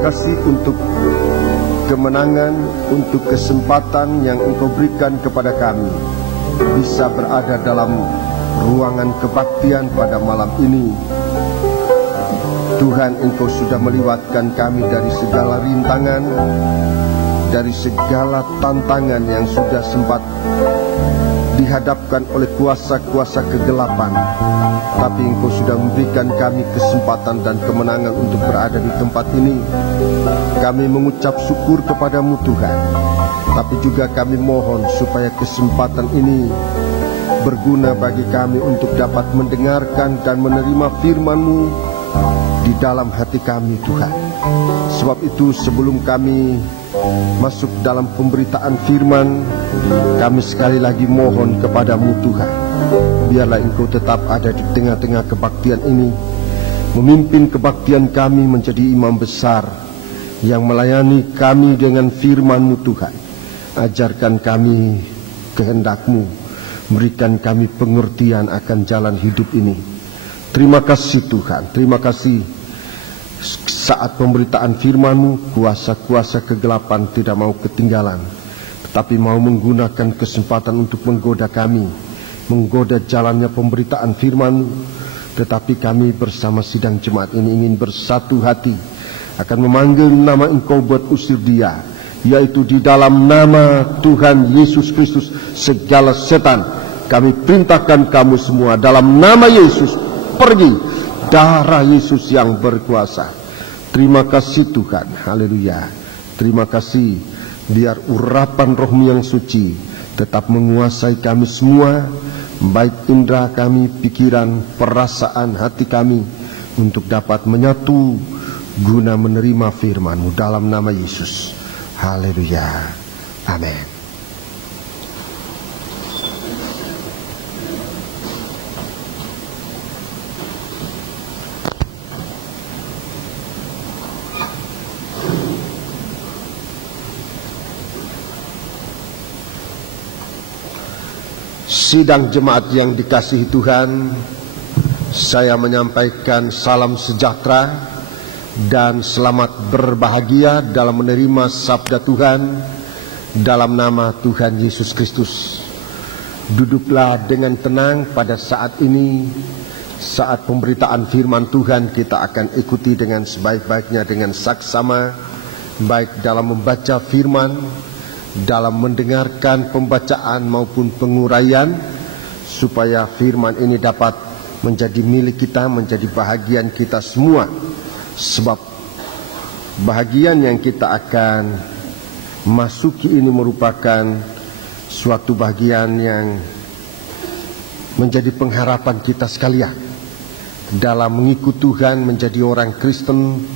kasih untuk kemenangan, untuk kesempatan yang Engkau berikan kepada kami bisa berada dalam ruangan kebaktian pada malam ini. Tuhan, Engkau sudah meliwatkan kami dari segala rintangan, dari segala tantangan yang sudah sempat dihadapkan oleh kuasa-kuasa kegelapan. Tapi Engkau sudah memberikan kami kesempatan dan kemenangan untuk berada di tempat ini. Kami mengucap syukur kepadamu Tuhan. Tapi juga kami mohon supaya kesempatan ini berguna bagi kami untuk dapat mendengarkan dan menerima firman-Mu di dalam hati kami Tuhan. Sebab itu sebelum kami masuk dalam pemberitaan firman, kami sekali lagi mohon kepadamu Tuhan, biarlah Engkau tetap ada di tengah-tengah kebaktian ini, memimpin kebaktian kami menjadi imam besar yang melayani kami dengan firman-Mu Tuhan. Ajarkan kami kehendak-Mu, berikan kami pengertian akan jalan hidup ini. Terima kasih Tuhan, terima kasih. Saat pemberitaan firman-Mu, kuasa-kuasa kegelapan tidak mau ketinggalan, tetapi mau menggunakan kesempatan untuk menggoda kami, menggoda jalannya pemberitaan firman-Mu. Tetapi kami bersama sidang jemaat ini ingin bersatu hati, akan memanggil nama Engkau buat usir dia, yaitu di dalam nama Tuhan Yesus Kristus segala setan kami perintahkan kamu semua dalam nama Yesus pergi. Darah Yesus yang berkuasa. Terima kasih Tuhan. Haleluya. Terima kasih. Biar urapan roh-Mu yang suci tetap menguasai kami semua, baik indera kami, pikiran, perasaan hati kami, untuk dapat menyatu guna menerima firman-Mu dalam nama Yesus. Haleluya. Amin. Sidang jemaat yang dikasihi Tuhan, saya menyampaikan salam sejahtera dan selamat berbahagia dalam menerima sabda Tuhan dalam nama Tuhan Yesus Kristus. Duduklah dengan tenang pada saat ini. Saat pemberitaan firman Tuhan kita akan ikuti dengan sebaik-baiknya dengan saksama, baik dalam membaca firman, dalam mendengarkan pembacaan maupun penguraian, supaya firman ini dapat menjadi milik kita, menjadi bahagian kita semua. Sebab bahagian yang kita akan masuki ini merupakan suatu bahagian yang menjadi pengharapan kita sekalian dalam mengikut Tuhan, menjadi orang Kristen,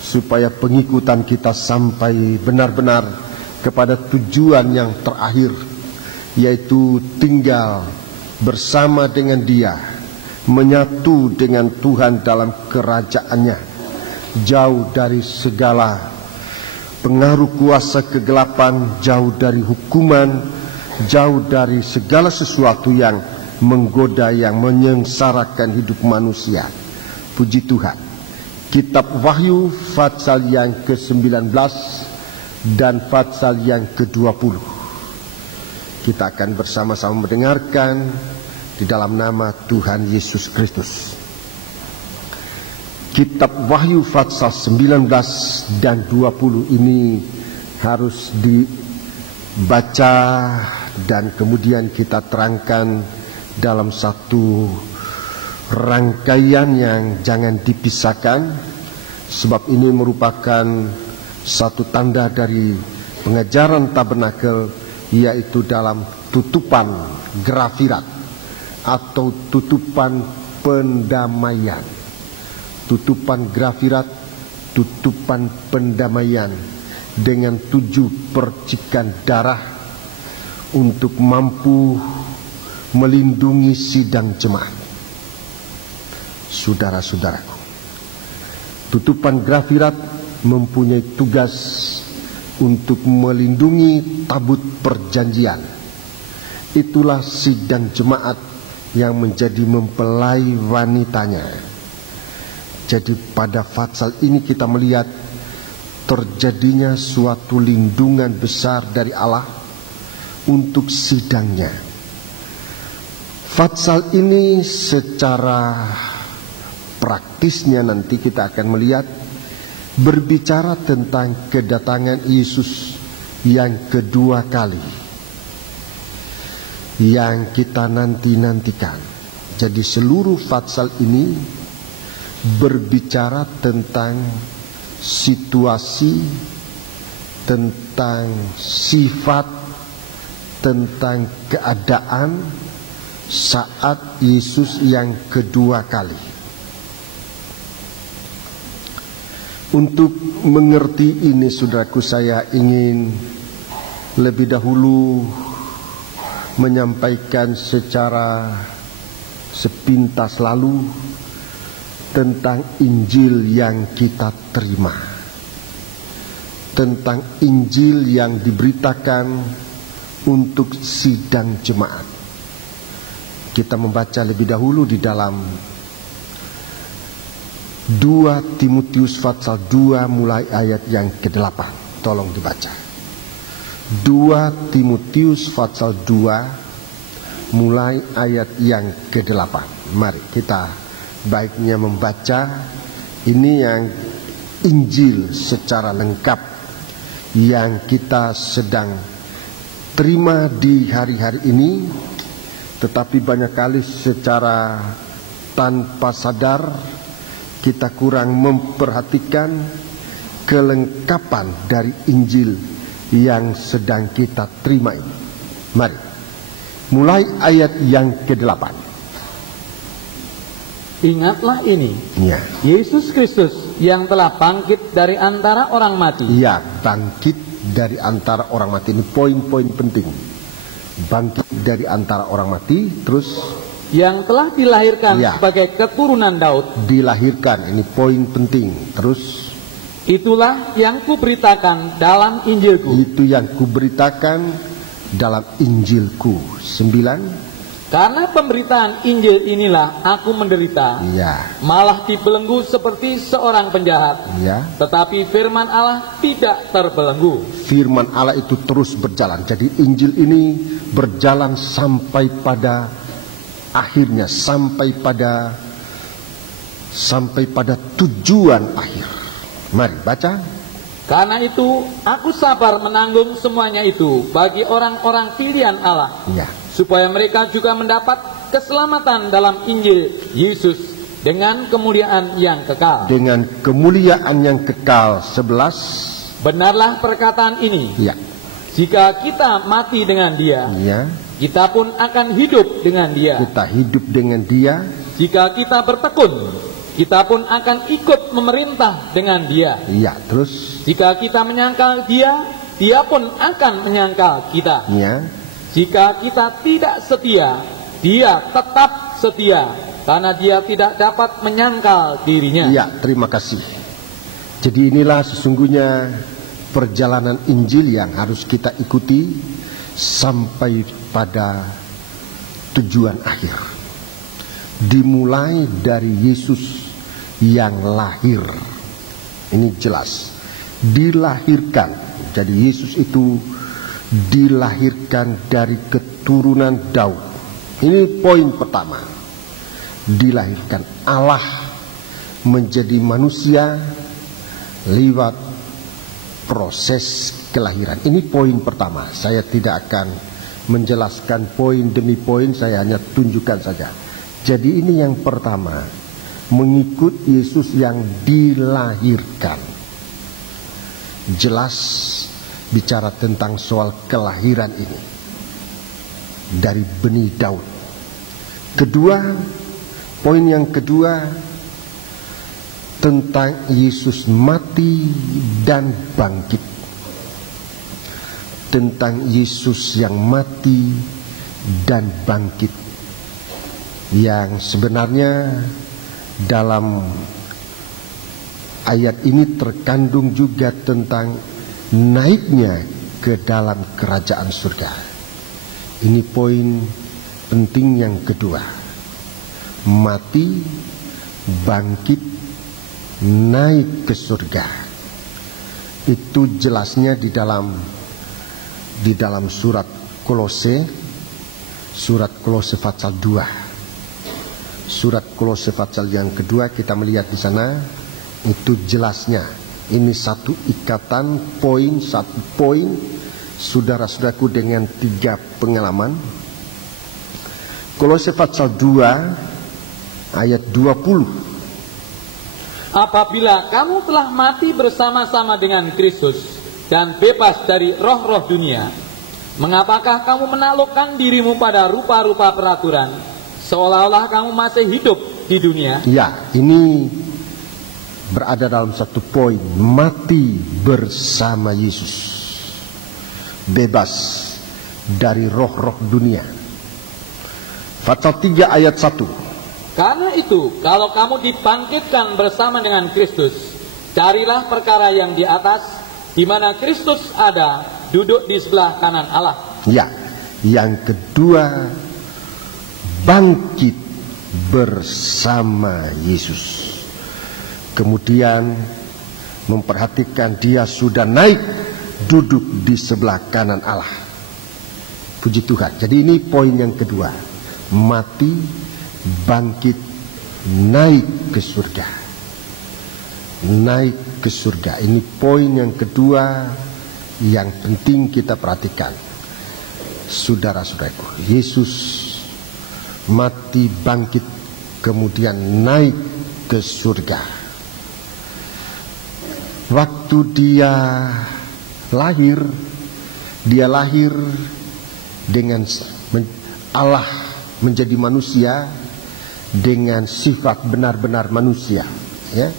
supaya pengikutan kita sampai benar-benar kepada tujuan yang terakhir, yaitu tinggal bersama dengan Dia, menyatu dengan Tuhan dalam kerajaannya, jauh dari segala pengaruh kuasa kegelapan, jauh dari hukuman, jauh dari segala sesuatu yang menggoda, yang menyengsarakan hidup manusia. Puji Tuhan. Kitab Wahyu pasal yang ke-19 dan pasal yang ke-20. Kita akan bersama-sama mendengarkan di dalam nama Tuhan Yesus Kristus. Kitab Wahyu pasal 19 dan 20 ini harus dibaca dan kemudian kita terangkan dalam satu rangkaian yang jangan dipisahkan, sebab ini merupakan satu tanda dari pengajaran tabernakel, yaitu dalam tutupan grafirat atau tutupan pendamaian. Tutupan grafirat, tutupan pendamaian dengan 7 percikan darah untuk mampu melindungi sidang jemaat. Saudara-saudaraku, tutupan grafirat mempunyai tugas untuk melindungi tabut perjanjian. Itulah sidang jemaat yang menjadi mempelai wanitanya. Jadi pada pasal ini kita melihat terjadinya suatu lindungan besar dari Allah untuk sidangnya. Fatsal ini secara praktisnya nanti kita akan melihat berbicara tentang kedatangan Yesus yang kedua kali yang kita nanti-nantikan. Jadi seluruh fatsal ini berbicara tentang situasi, tentang sifat, tentang keadaan saat Yesus yang kedua kali. Untuk mengerti ini, saudaraku, saya ingin lebih dahulu menyampaikan secara sepintas lalu tentang Injil yang kita terima, tentang Injil yang diberitakan untuk sidang jemaat. Kita membaca lebih dahulu di dalam 2 Timotius pasal 2 mulai ayat yang ke-8. Tolong dibaca. 2 Timotius pasal 2 mulai ayat yang ke-8. Mari kita baiknya membaca ini yang Injil secara lengkap yang kita sedang terima di hari-hari ini, tetapi banyak kali secara tanpa sadar kita kurang memperhatikan kelengkapan dari Injil yang sedang kita terima ini. Mari mulai ayat yang ke-8. Ingatlah ini, Ya. Yesus Kristus yang telah bangkit dari antara orang mati. Ya, bangkit dari antara orang mati. Ini poin-poin penting. Bangkit dari antara orang mati, terus Yang telah dilahirkan Ya. sebagai keturunan Daud. dilahirkan. Ini poin penting. Terus Itulah yang kuberitakan dalam Injilku. itu yang kuberitakan dalam Injilku. 9. Karena pemberitaan Injil inilah aku menderita, Ya, malah dibelenggu seperti seorang penjahat. ya. Tetapi firman Allah tidak terbelenggu. Firman Allah itu terus berjalan. Jadi Injil ini berjalan sampai pada akhirnya, sampai pada tujuan akhir. Mari baca. Karena itu aku sabar menanggung semuanya itu bagi orang-orang pilihan Allah, Ya. supaya mereka juga mendapat keselamatan dalam Injil Yesus dengan kemuliaan yang kekal. Dengan kemuliaan yang kekal. 11. Benarlah perkataan ini, Ya. jika kita mati dengan dia, Ya. kita pun akan hidup dengan dia. Kita hidup dengan dia. Jika kita bertekun, kita pun akan ikut memerintah dengan dia. Ya, terus. Jika kita menyangkal dia, dia pun akan menyangkal kita. Ya. Jika kita tidak setia, dia tetap setia, karena dia tidak dapat menyangkal dirinya. Ya, terima kasih. Jadi inilah sesungguhnya perjalanan Injil yang harus kita ikuti sampai pada tujuan akhir. Dimulai dari Yesus yang lahir. Ini jelas. Dilahirkan. Jadi Yesus itu dilahirkan dari keturunan Daud. Ini poin pertama. Dilahirkan. Allah menjadi manusia lewat proses kelahiran. Ini poin pertama. Saya tidak akan menjelaskan poin demi poin, saya hanya tunjukkan saja. Jadi ini yang pertama, mengikut Yesus yang dilahirkan. Jelas bicara tentang soal kelahiran ini dari benih Daud. Kedua, poin yang kedua tentang Yesus mati dan bangkit. Tentang Yesus yang mati dan bangkit, yang sebenarnya dalam ayat ini terkandung juga tentang naiknya ke dalam kerajaan surga. Ini poin penting yang kedua. Mati, bangkit, naik ke surga. Itu jelasnya di dalam surat Kolose pasal 2. Surat Kolose pasal yang kedua kita melihat di sana, itu jelasnya. Ini satu poin, saudara-saudaraku, dengan 3 pengalaman. Kolose pasal 2 ayat 20. Apabila kamu telah mati bersama-sama dengan Kristus dan bebas dari roh-roh dunia, mengapakah kamu menaklukkan dirimu pada rupa-rupa peraturan, seolah-olah kamu masih hidup di dunia? Ya, ini berada dalam satu poin, mati bersama Yesus, bebas dari roh-roh dunia. Pasal 3 ayat 1. Karena itu, kalau kamu dibangkitkan bersama dengan Kristus, carilah perkara yang di atas, di mana Kristus ada, duduk di sebelah kanan Allah. Ya, yang kedua, bangkit bersama Yesus. Kemudian memperhatikan dia sudah naik, duduk di sebelah kanan Allah. Puji Tuhan. Jadi ini poin yang kedua, mati, bangkit, naik ke surga. Naik ke surga. Ini poin yang kedua yang penting kita perhatikan. Saudara-saudaraku, Yesus mati, bangkit, kemudian naik ke surga. Waktu dia lahir dengan Allah menjadi manusia dengan sifat benar-benar manusia, ya.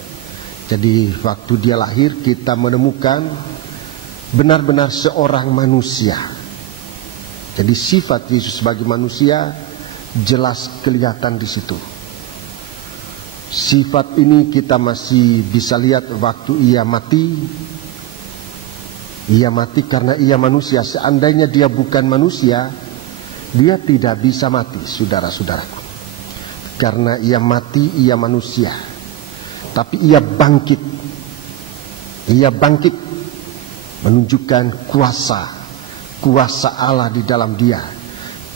Jadi waktu dia lahir kita menemukan benar-benar seorang manusia. Jadi sifat Yesus sebagai manusia jelas kelihatan di situ. Sifat ini kita masih bisa lihat waktu ia mati. Ia mati karena ia manusia. Seandainya dia bukan manusia, dia tidak bisa mati, saudara-saudaraku. Karena ia mati, ia manusia. Tapi ia bangkit. Ia bangkit menunjukkan kuasa Allah di dalam dia.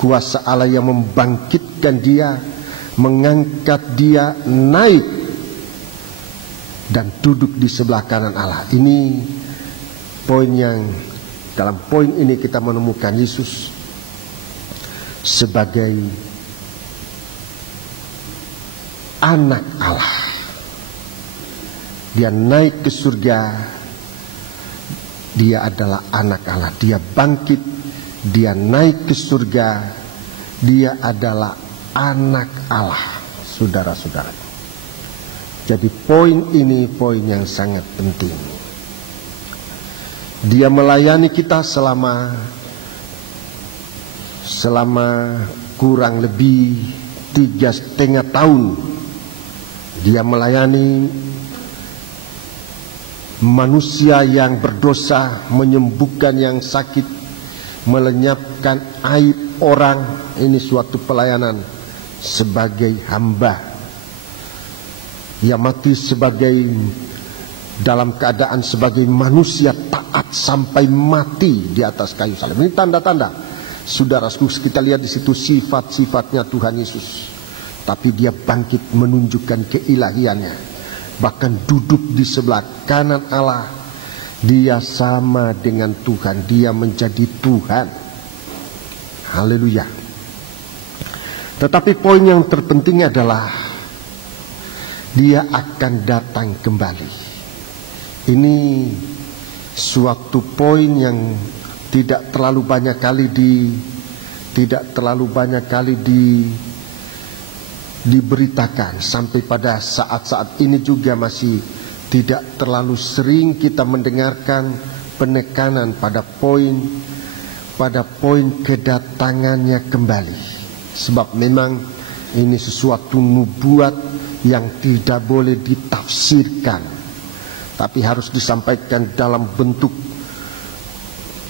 Kuasa Allah yang membangkitkan dia, mengangkat dia naik dan duduk di sebelah kanan Allah. Ini poin yang, dalam poin ini kita menemukan Yesus sebagai anak Allah. Dia naik ke surga, dia adalah anak Allah. Dia bangkit, dia naik ke surga, dia adalah anak Allah, saudara-saudara. Jadi poin ini poin yang sangat penting. Dia melayani kita selama kurang lebih 3,5 tahun. Dia melayani manusia yang berdosa, menyembuhkan yang sakit, melenyapkan aib orang. Ini suatu pelayanan sebagai hamba. Ia mati dalam keadaan sebagai manusia taat sampai mati di atas kayu salib. Ini tanda-tanda. Saudara-saudara, kita lihat di situ sifat-sifatnya Tuhan Yesus. Tapi dia bangkit menunjukkan keilahiannya. Bahkan duduk di sebelah kanan Allah. Dia sama dengan Tuhan. Dia menjadi Tuhan. Haleluya. Tetapi poin yang terpenting adalah dia akan datang kembali. Ini suatu poin yang tidak terlalu banyak kali diberitakan. Sampai pada saat-saat ini juga masih tidak terlalu sering kita mendengarkan penekanan pada poin kedatangannya kembali. Sebab memang ini sesuatu nubuat yang tidak boleh ditafsirkan, tapi harus disampaikan dalam bentuk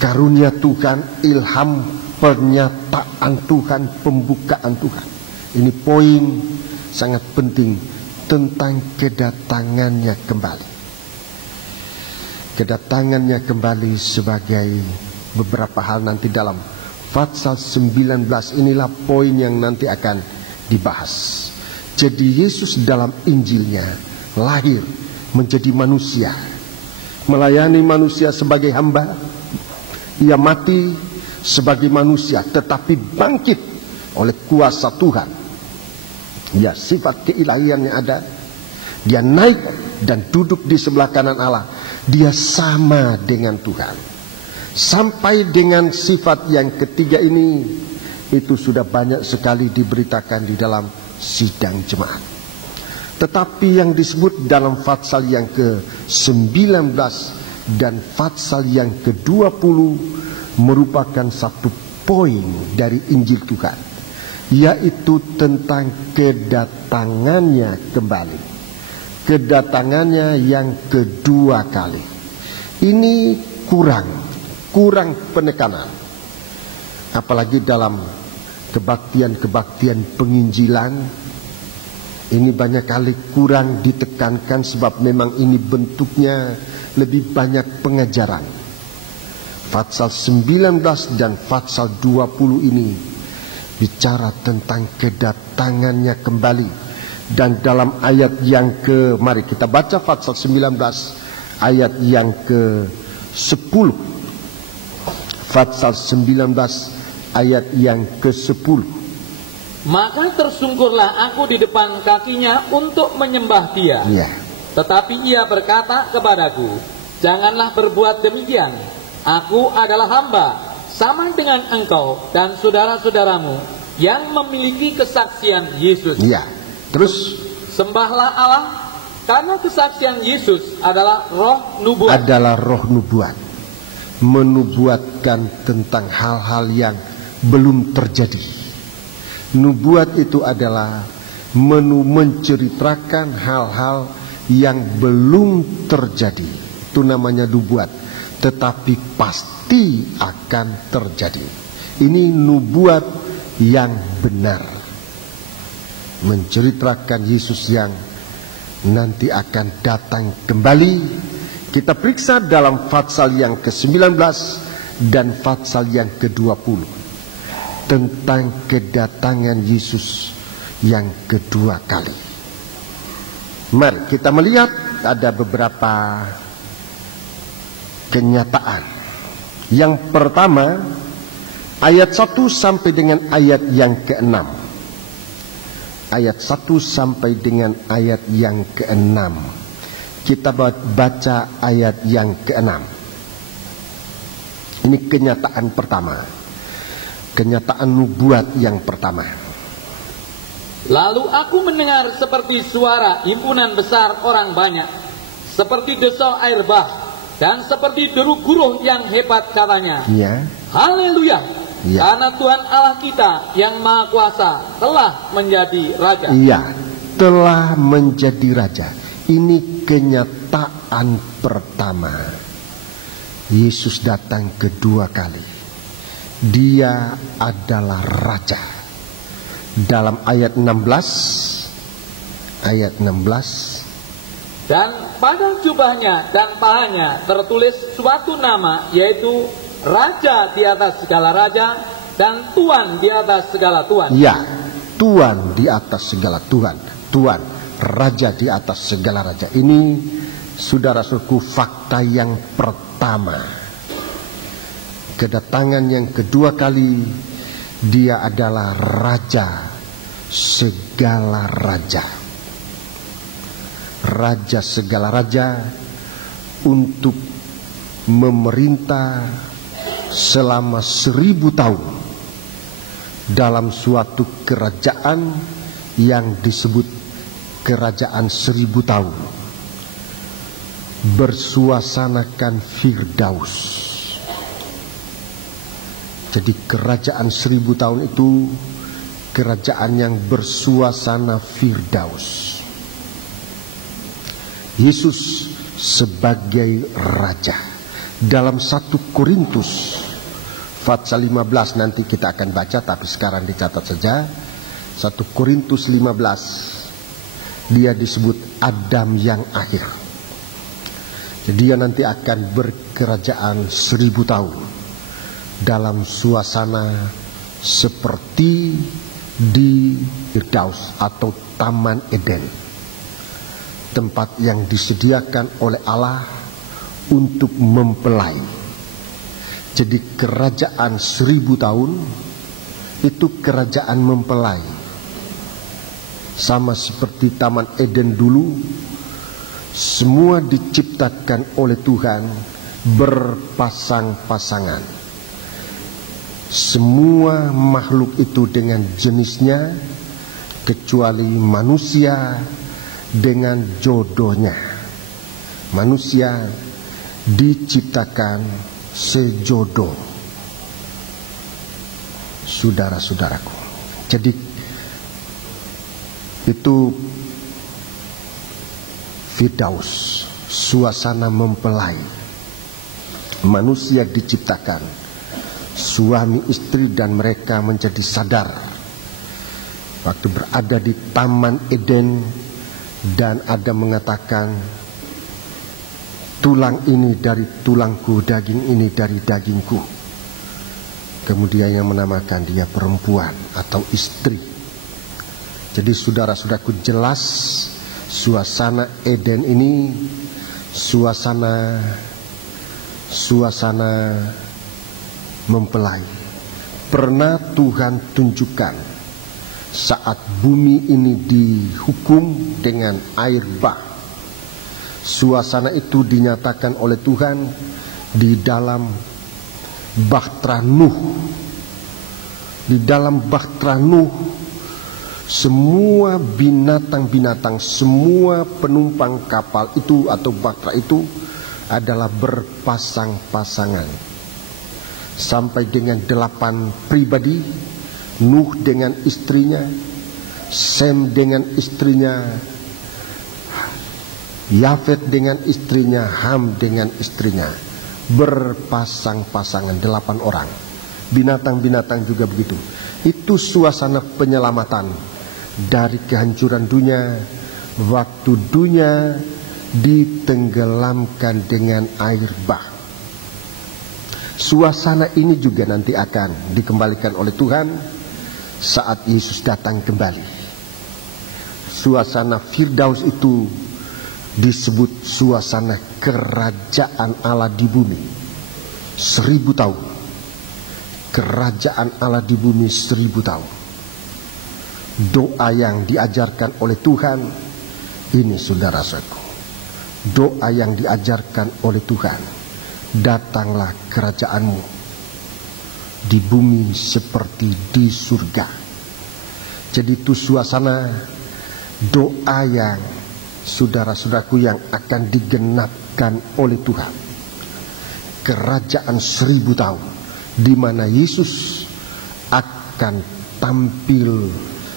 karunia Tuhan, ilham, pernyataan Tuhan, pembukaan Tuhan. Ini poin sangat penting tentang kedatangannya kembali. kedatangannya kembali sebagai beberapa hal nanti dalam pasal 19. Inilah poin yang nanti akan dibahas. Jadi Yesus dalam Injilnya lahir menjadi manusia, melayani manusia sebagai hamba. Ia mati sebagai manusia tetapi bangkit oleh kuasa Tuhan. Ya, sifat keilahiannya ada. Dia naik dan duduk di sebelah kanan Allah. Dia sama dengan Tuhan. Sampai dengan sifat yang ketiga ini, itu sudah banyak sekali diberitakan di dalam sidang jemaat. Tetapi yang disebut dalam pasal yang ke-19 dan pasal yang ke-20 merupakan satu poin dari Injil Tuhan, yaitu tentang kedatangannya kembali. Kedatangannya yang kedua kali. Ini kurang penekanan. Apalagi dalam kebaktian penginjilan, ini banyak kali kurang ditekankan sebab memang ini bentuknya lebih banyak pengajaran. Pasal 19 dan pasal 20 ini bicara tentang kedatangannya kembali. Dan dalam ayat yang mari kita baca pasal 19 ayat yang ke-10. Pasal 19 ayat yang ke-10. Maka tersungkurlah aku di depan kakinya untuk menyembah dia. Ya. Tetapi ia berkata kepadaku, janganlah berbuat demikian. Aku adalah hamba, sama dengan engkau dan saudara-saudaramu yang memiliki kesaksian Yesus. Ya. Terus, sembahlah Allah, karena kesaksian Yesus adalah roh nubuat. Adalah roh nubuat. Menubuatkan tentang hal-hal yang belum terjadi. Nubuat itu adalah menceritakan hal-hal yang belum terjadi. Itu namanya nubuat. Tetapi pasti akan terjadi. Ini nubuat yang benar. Menceritakan Yesus yang nanti akan datang kembali. Kita periksa dalam pasal yang ke-19 dan pasal yang ke-20 tentang kedatangan Yesus yang kedua kali. Mari kita melihat ada beberapa kenyataan. Yang pertama, ayat 1 sampai dengan ayat yang ke-6. Ayat 1 sampai dengan ayat yang ke-6. Kita baca ayat yang ke-6. Ini kenyataan pertama. Kenyataan nubuat yang pertama. Lalu aku mendengar seperti suara himpunan besar orang banyak, seperti desau air bah, dan seperti deru guruh yang hebat katanya. Ya. Haleluya. Ya. Karena Tuhan Allah kita yang Maha Kuasa telah menjadi Raja. Iya, telah menjadi Raja. Ini kenyataan pertama. Yesus datang kedua kali. Dia adalah Raja. Dalam ayat 16. Ayat 16. Dan pada jubahnya dan pahanya tertulis suatu nama, yaitu Raja di atas segala raja dan Tuhan di atas segala Tuhan. Ya, Tuhan di atas segala Tuhan. Tuhan, Raja di atas segala raja. Ini saudara-saudaraku fakta yang pertama. Kedatangan yang kedua kali, dia adalah Raja segala raja. Raja segala raja untuk memerintah selama 1000 tahun dalam suatu kerajaan yang disebut kerajaan 1000 tahun, bersuasanakan Firdaus. Jadi kerajaan 1000 tahun itu kerajaan yang bersuasana Firdaus. Yesus sebagai Raja. Dalam 1 Korintus pasal 15 nanti kita akan baca, tapi sekarang dicatat saja. 1 Korintus 15, dia disebut Adam yang akhir. Dia nanti akan berkerajaan 1000 tahun dalam suasana seperti di Firdaus atau Taman Eden, tempat yang disediakan oleh Allah untuk mempelai. Jadi kerajaan 1000 tahun itu kerajaan mempelai, sama seperti Taman Eden dulu. Semua diciptakan oleh Tuhan berpasang-pasangan. Semua makhluk itu dengan jenisnya, kecuali manusia dengan jodohnya. Manusia diciptakan sejodoh, saudara-saudaraku. Jadi itu Firdaus, suasana mempelai. Manusia diciptakan, suami istri, dan mereka menjadi sadar waktu berada di Taman Eden. Dan Adam mengatakan, tulang ini dari tulangku, daging ini dari dagingku. Kemudian yang menamakan dia perempuan atau istri. Jadi saudara-saudaraku, jelas suasana Eden ini suasana mempelai. Pernah Tuhan tunjukkan saat bumi ini dihukum dengan air bah. Suasana itu dinyatakan oleh Tuhan di dalam Bahtera Nuh. Di dalam Bahtera Nuh, semua binatang-binatang, semua penumpang kapal itu atau bahtera itu adalah berpasang-pasangan. Sampai dengan 8 pribadi, Nuh dengan istrinya, Sem dengan istrinya, Yafet dengan istrinya, Ham dengan istrinya. Berpasang-pasangan 8 orang. Binatang-binatang juga begitu. Itu suasana penyelamatan dari kehancuran dunia, waktu dunia ditenggelamkan dengan air bah. Suasana ini juga nanti akan dikembalikan oleh Tuhan saat Yesus datang kembali. Suasana Firdaus itu disebut suasana kerajaan Allah di bumi 1000 tahun. Kerajaan Allah di bumi 1000 tahun. Doa yang diajarkan oleh Tuhan ini, saudara-saudaraku, doa yang diajarkan oleh Tuhan, datanglah kerajaanmu di bumi seperti di surga. Jadi itu suasana doa yang, saudara-saudaraku, yang akan digenapkan oleh Tuhan. Kerajaan 1000 tahun di mana Yesus akan tampil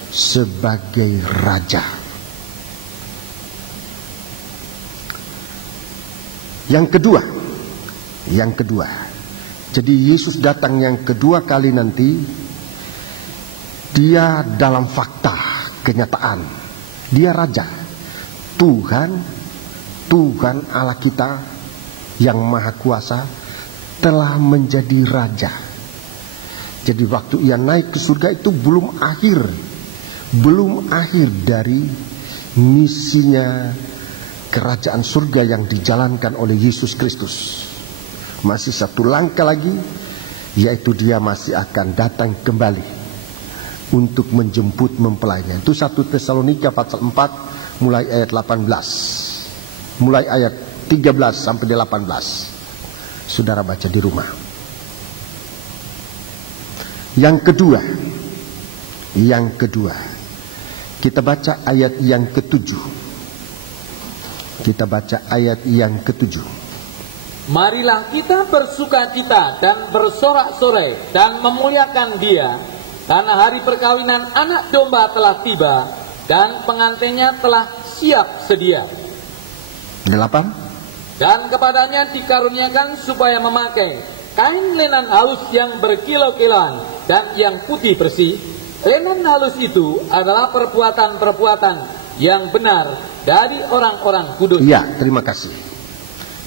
sebagai raja. Yang kedua, jadi Yesus datang yang kedua kali nanti, dia dalam fakta, kenyataan, dia raja. Tuhan Allah kita yang maha kuasa telah menjadi raja. Jadi waktu ia naik ke surga itu belum akhir dari misinya kerajaan surga yang dijalankan oleh Yesus Kristus. Masih satu langkah lagi, yaitu dia masih akan datang kembali untuk menjemput mempelainya. Itu 1 Tesalonika pasal 4 mulai ayat 18. Mulai ayat 13 sampai 18. Saudara baca di rumah. Yang kedua, kita baca ayat yang ke-7. Marilah kita bersukacita dan bersorak-sorai dan memuliakan Dia, karena hari perkawinan anak domba telah tiba dan pengantinnya telah siap sedia. 8. Dan kepadanya dikaruniakan supaya memakai kain lenan halus yang berkilau-kilauan dan yang putih bersih. Lenan halus itu adalah perbuatan-perbuatan yang benar dari orang-orang kudus. Ya, terima kasih.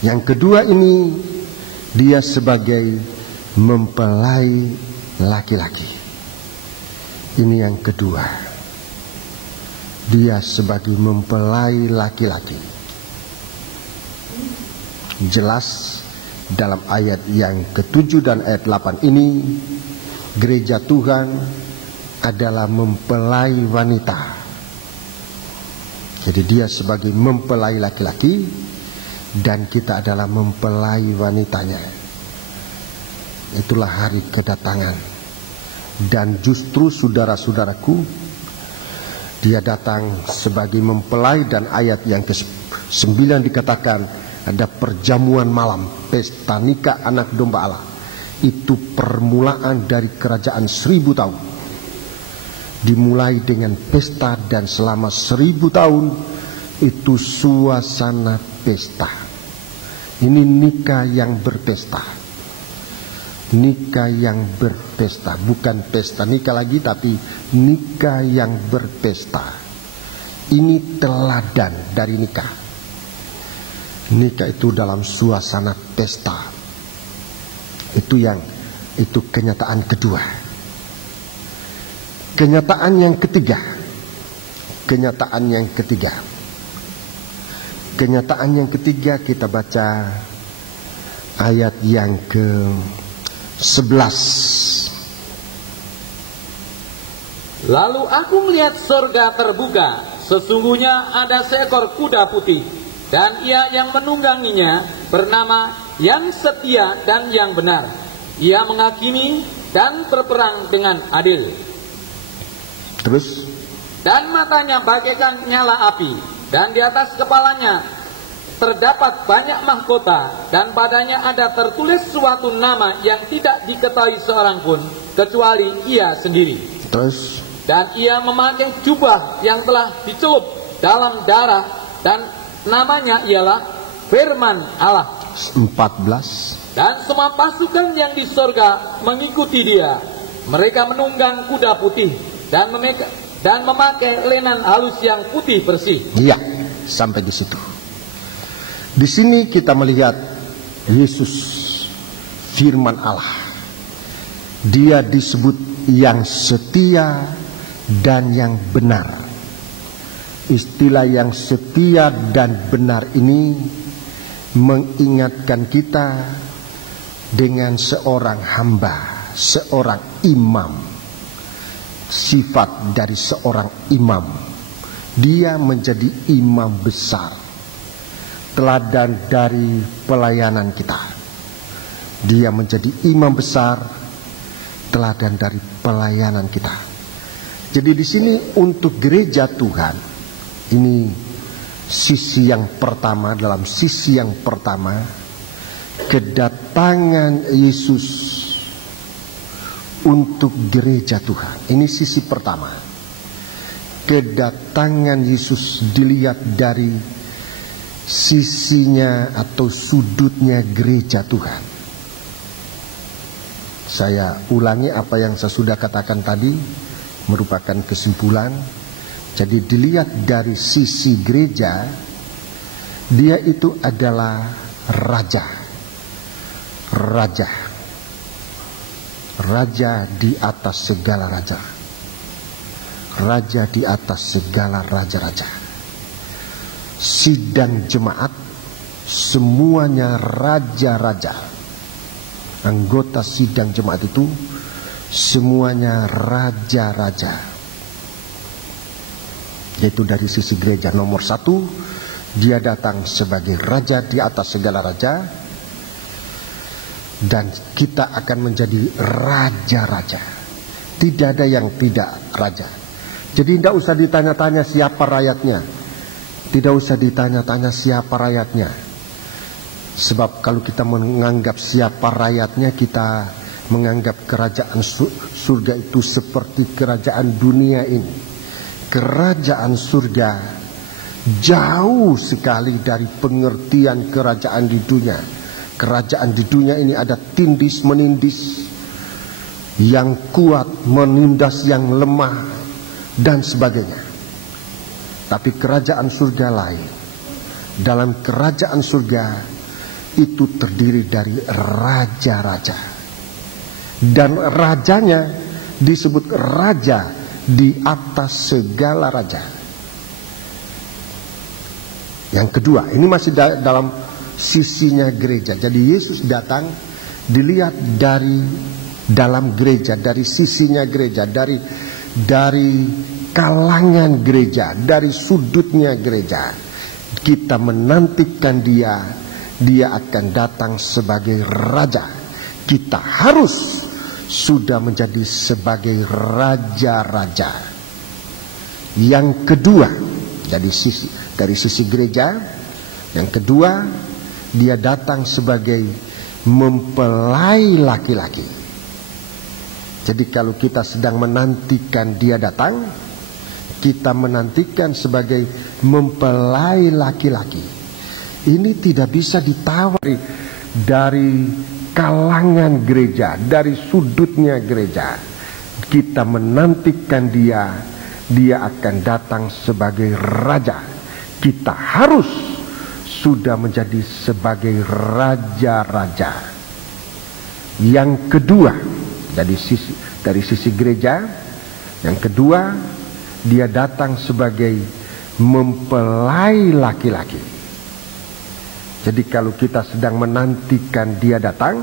Yang kedua ini, dia sebagai mempelai laki-laki. Ini yang kedua. Dia sebagai mempelai laki-laki. Jelas dalam ayat yang ke-7 dan ayat 8 ini, gereja Tuhan adalah mempelai wanita. Jadi dia sebagai mempelai laki-laki dan kita adalah mempelai wanitanya. Itulah hari kedatangan. Dan justru saudara-saudaraku, dia datang sebagai mempelai, dan ayat yang ke-9 dikatakan ada perjamuan malam, pesta nikah anak domba Allah. Itu permulaan dari kerajaan 1000 tahun. Dimulai dengan pesta dan selama 1000 tahun itu suasana pesta. Ini nikah yang berpesta. Nikah yang berpesta, bukan pesta nikah lagi, tapi nikah yang berpesta. Ini teladan dari nikah. Nikah itu dalam suasana pesta. Itu kenyataan kedua. Kenyataan yang ketiga. Kenyataan yang ketiga kita baca ayat yang ke-11. Lalu aku melihat surga terbuka, sesungguhnya ada seekor kuda putih, dan ia yang menungganginya bernama Yang Setia dan Yang Benar. Ia menghakimi dan berperang dengan adil. Terus? Dan matanya bagaikan nyala api, dan di atas kepalanya terdapat banyak mahkota, dan padanya ada tertulis suatu nama yang tidak diketahui seorang pun kecuali ia sendiri. Terus? Dan ia memakai jubah yang telah dicelup dalam darah, dan namanya ialah Firman Allah. 14. Dan semua pasukan yang di sorga mengikuti dia. Mereka menunggang kuda putih dan memakai lenan halus yang putih bersih. Iya, sampai di situ. Di sini kita melihat Yesus, Firman Allah. Dia disebut yang setia dan yang benar. Istilah yang setia dan benar ini mengingatkan kita dengan seorang hamba, seorang imam. Sifat dari seorang imam, dia menjadi imam besar. Teladan dari pelayanan kita, dia menjadi imam besar. Teladan dari pelayanan kita. Jadi di sini untuk gereja Tuhan, ini sisi yang pertama. Dalam sisi yang pertama, kedatangan Yesus untuk gereja Tuhan. Ini sisi pertama. Kedatangan Yesus dilihat dari sisinya atau sudutnya gereja Tuhan. Saya ulangi apa yang saya sudah katakan tadi, merupakan kesimpulan. Jadi dilihat dari sisi gereja, dia itu adalah raja. Raja di atas segala raja. Raja di atas segala raja-raja. Sidang jemaat semuanya raja-raja. Anggota sidang jemaat itu semuanya raja-raja. Yaitu dari sisi gereja, nomor 1, dia datang sebagai raja di atas segala raja. Dan kita akan menjadi raja-raja. Tidak ada yang tidak raja. Jadi tidak usah ditanya-tanya siapa rakyatnya. Tidak usah ditanya-tanya siapa rakyatnya. Sebab kalau kita menganggap siapa rakyatnya, kita menganggap kerajaan surga itu seperti kerajaan dunia ini. Kerajaan surga jauh sekali dari pengertian kerajaan di dunia. Kerajaan di dunia ini ada tindis menindis, yang kuat menindas yang lemah, dan sebagainya. Tapi kerajaan surga lain. Dalam kerajaan surga itu terdiri dari raja-raja. Dan rajanya disebut raja di atas segala raja. Yang kedua, ini masih dalam sisinya gereja. Jadi Yesus datang dilihat dari dalam gereja, dari sisinya gereja, dari kalangan gereja, dari sudutnya gereja. Kita menantikan dia akan datang sebagai raja. Kita harus sudah menjadi sebagai raja-raja. Yang kedua, dari sisi gereja, yang kedua, dia datang sebagai mempelai laki-laki. Jadi kalau kita sedang menantikan dia datang, kita menantikan sebagai mempelai laki-laki. Ini tidak bisa ditawari dari kalangan gereja, dari sudutnya gereja. Kita menantikan dia akan datang sebagai raja. Kita harus sudah menjadi sebagai raja-raja. Yang kedua, dari sisi gereja, yang kedua, dia datang sebagai mempelai laki-laki. Jadi kalau kita sedang menantikan dia datang,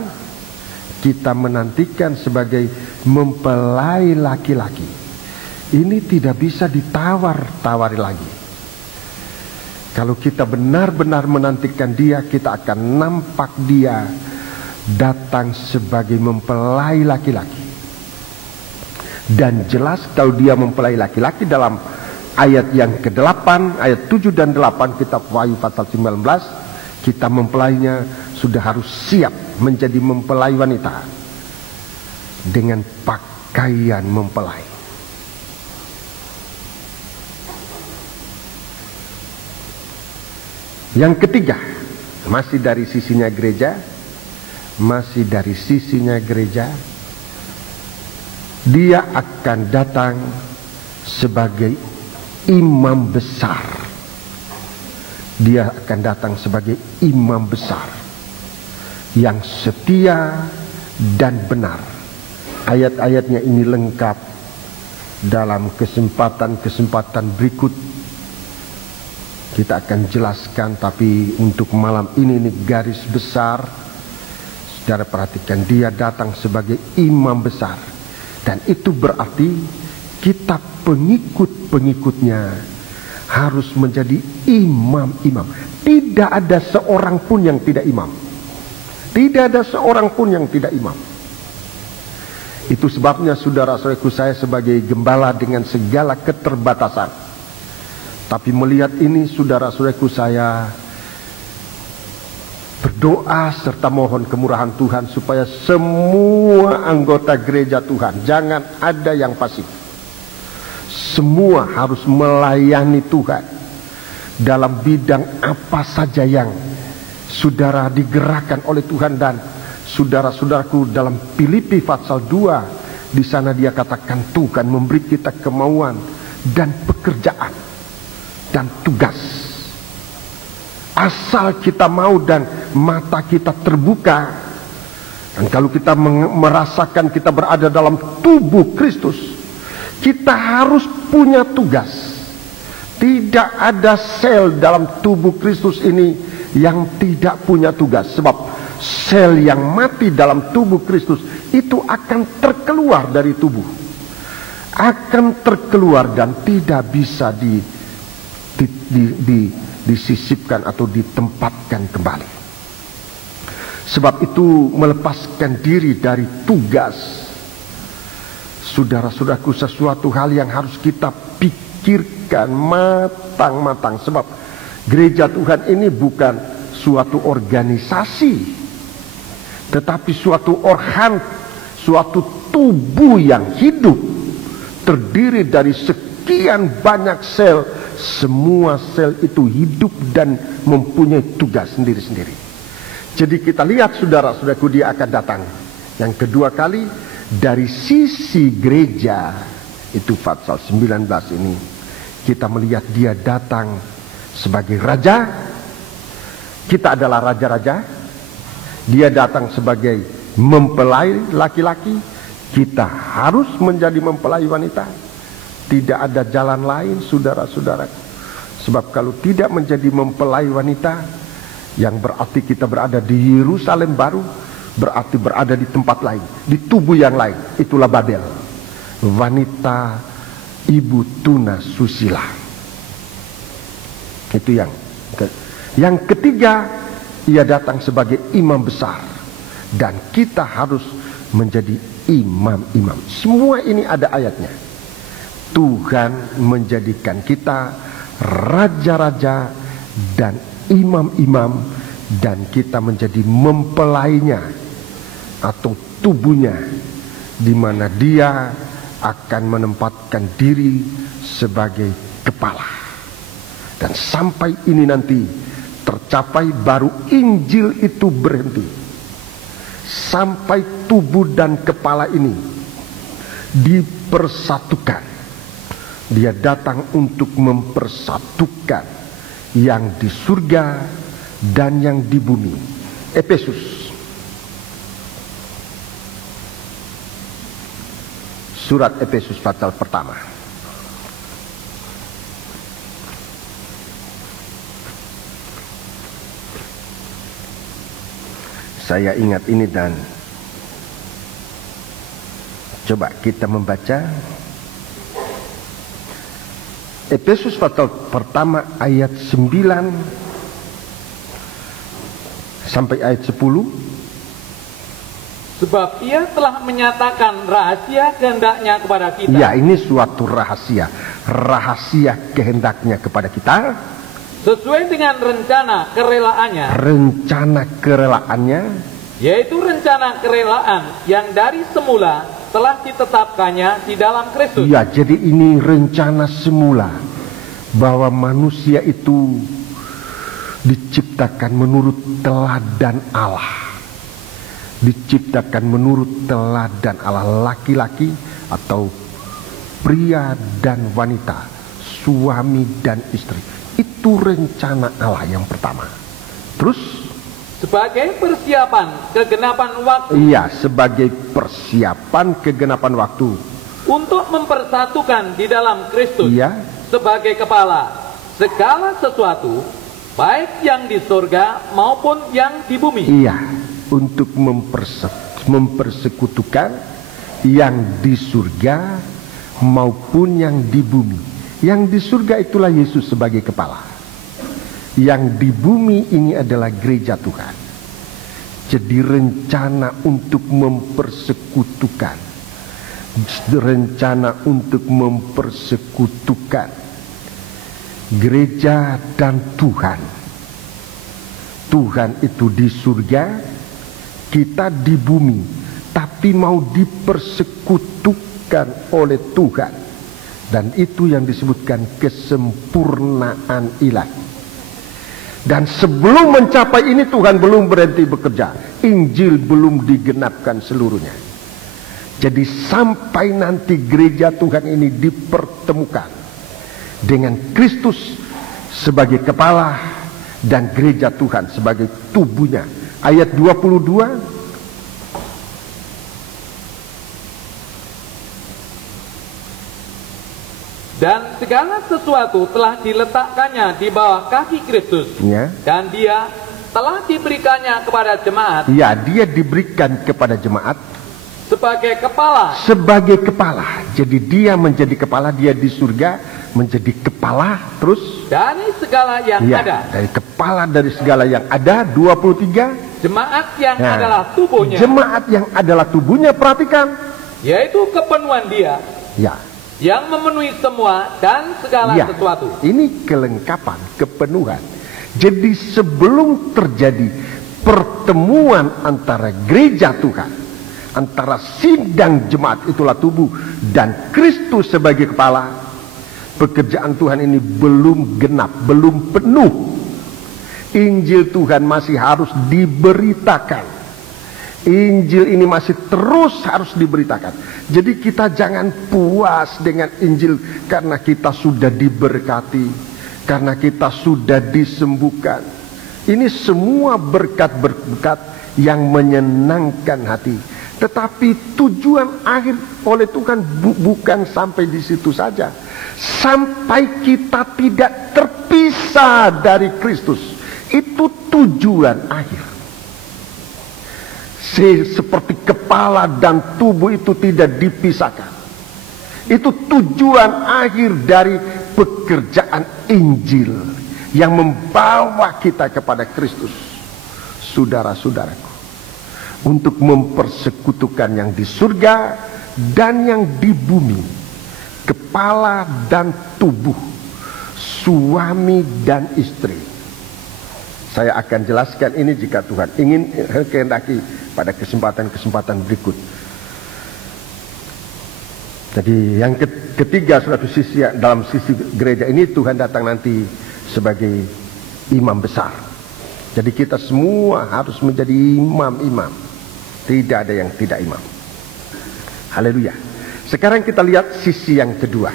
kita menantikan sebagai mempelai laki-laki. Ini tidak bisa ditawar-tawari lagi. Kalau kita benar-benar menantikan dia, kita akan nampak dia datang sebagai mempelai laki-laki. Dan jelas kalau dia mempelai laki-laki dalam ayat yang ke-8, ayat 7 dan 8 kitab Wahyu pasal 19, kita mempelainya sudah harus siap menjadi mempelai wanita dengan pakaian mempelai. Yang ketiga, masih dari sisinya gereja, dia akan datang sebagai imam besar. Dia akan datang sebagai imam besar yang setia dan benar. Ayat-ayatnya ini lengkap dalam kesempatan-kesempatan berikut. Kita akan jelaskan, tapi untuk malam ini garis besar. Saudara perhatikan, dia datang sebagai imam besar. Dan itu berarti kita pengikut-pengikutnya harus menjadi imam-imam. Tidak ada seorang pun yang tidak imam. Tidak ada seorang pun yang tidak imam. Itu sebabnya saudara-saudaraku, saya sebagai gembala dengan segala keterbatasan, tapi melihat ini saudara-saudaraku, saya berdoa serta mohon kemurahan Tuhan supaya semua anggota gereja Tuhan jangan ada yang pasif. Semua harus melayani Tuhan dalam bidang apa saja yang saudara digerakkan oleh Tuhan. Dan saudara-saudaraku, dalam Filipi pasal 2, di sana dia katakan Tuhan memberi kita kemauan dan pekerjaan dan tugas. Asal kita mau dan mata kita terbuka. Dan kalau kita merasakan kita berada dalam tubuh Kristus, kita harus punya tugas. Tidak ada sel dalam tubuh Kristus ini yang tidak punya tugas. Sebab sel yang mati dalam tubuh Kristus itu akan terkeluar dari tubuh. Akan terkeluar dan tidak bisa disisipkan atau ditempatkan kembali. Sebab itu melepaskan diri dari tugas, saudara-saudaraku, sesuatu hal yang harus kita pikirkan matang-matang. Sebab gereja Tuhan ini bukan suatu organisasi, tetapi suatu organ, suatu tubuh yang hidup, terdiri dari sekian banyak sel. Semua sel itu hidup dan mempunyai tugas sendiri-sendiri. Jadi kita lihat saudara-saudaraku, dia akan datang yang kedua kali dari sisi gereja. Itu pasal 19 ini kita melihat dia datang sebagai raja. Kita adalah raja-raja, Dia datang sebagai mempelai laki-laki, kita harus menjadi mempelai wanita. Tidak ada jalan lain, saudara-saudara. Sebab kalau tidak menjadi mempelai wanita, yang berarti kita berada di Yerusalem baru, berarti berada di tempat lain, di tubuh yang lain. Itulah Babel, wanita ibu tuna susila. Itu yang ketiga, ia datang sebagai imam besar, dan kita harus menjadi imam-imam. Semua ini ada ayatnya. Tuhan menjadikan kita raja-raja dan imam-imam, dan kita menjadi mempelainya atau tubuhnya, di mana dia akan menempatkan diri sebagai kepala. Dan sampai ini nanti tercapai, baru Injil itu berhenti. Sampai tubuh dan kepala ini dipersatukan. Dia datang untuk mempersatukan yang di surga dan yang di bumi. Efesus, surat Efesus pasal pertama. Saya ingat ini, dan coba kita membaca Efesus pasal pertama ayat 9 sampai ayat 10. Sebab ia telah menyatakan rahasia kehendaknya kepada kita. Ya, ini suatu rahasia. Rahasia kehendaknya kepada kita. Sesuai dengan rencana kerelaannya. Rencana kerelaannya. Yaitu rencana kerelaan yang dari semula telah ditetapkannya di dalam Kristus. Ya, jadi ini rencana semula, bahwa manusia itu diciptakan menurut teladan Allah. Diciptakan menurut teladan Allah, laki-laki atau pria dan wanita, suami dan istri. Itu rencana Allah yang pertama. Terus sebagai persiapan kegenapan waktu. Iya, sebagai persiapan kegenapan waktu. Untuk mempersatukan di dalam Kristus. Iya. Sebagai kepala segala sesuatu, baik yang di surga maupun yang di bumi. Iya, untuk mempersekutukan yang di surga maupun yang di bumi. Yang di surga itulah Yesus sebagai kepala. Yang di bumi ini adalah gereja Tuhan. Jadi rencana untuk mempersekutukan, rencana untuk mempersekutukan gereja dan Tuhan. Tuhan itu di surga, kita di bumi, tapi mau dipersekutukan oleh Tuhan. Dan itu yang disebutkan kesempurnaan ilahi. Dan sebelum mencapai ini, Tuhan belum berhenti bekerja. Injil belum digenapkan seluruhnya. Jadi sampai nanti gereja Tuhan ini dipertemukan dengan Kristus sebagai kepala dan gereja Tuhan sebagai tubuhnya. Ayat 22. Dan segala sesuatu telah diletakkannya di bawah kaki Kristus. Ya. Dan dia telah diberikannya kepada jemaat. Ya, dia diberikan kepada jemaat sebagai kepala. Sebagai kepala. Jadi dia menjadi kepala, dia di surga menjadi kepala. Terus dari segala yang ada. Dari kepala dari segala yang ada. 23. Jemaat yang adalah tubuhnya. Jemaat yang adalah tubuhnya, perhatikan. Yaitu kepenuhan dia. Ya. Yang memenuhi semua dan segala sesuatu. Ini kelengkapan, kepenuhan. Jadi sebelum terjadi pertemuan antara gereja Tuhan, antara sidang jemaat itulah tubuh dan Kristus sebagai kepala, pekerjaan Tuhan ini belum genap, belum penuh. Injil Tuhan masih harus diberitakan. Injil ini masih terus harus diberitakan. Jadi kita jangan puas dengan Injil karena kita sudah diberkati, karena kita sudah disembuhkan. Ini semua berkat-berkat yang menyenangkan hati. Tetapi tujuan akhir oleh Tuhan bukan sampai di situ saja. Sampai kita tidak terpisah dari Kristus. Itu tujuan akhir. Seperti kepala dan tubuh itu tidak dipisahkan. Itu tujuan akhir dari pekerjaan Injil yang membawa kita kepada Kristus. Saudara-saudaraku, untuk mempersekutukan yang di surga dan yang di bumi, kepala dan tubuh, suami dan istri. Saya akan jelaskan ini jika Tuhan ingin kehendaki pada kesempatan-kesempatan berikut. Jadi yang ketiga, suatu sisi, dalam sisi gereja ini Tuhan datang nanti sebagai imam besar. Jadi kita semua harus menjadi imam-imam. Tidak ada yang tidak imam. Haleluya. Sekarang kita lihat sisi yang kedua.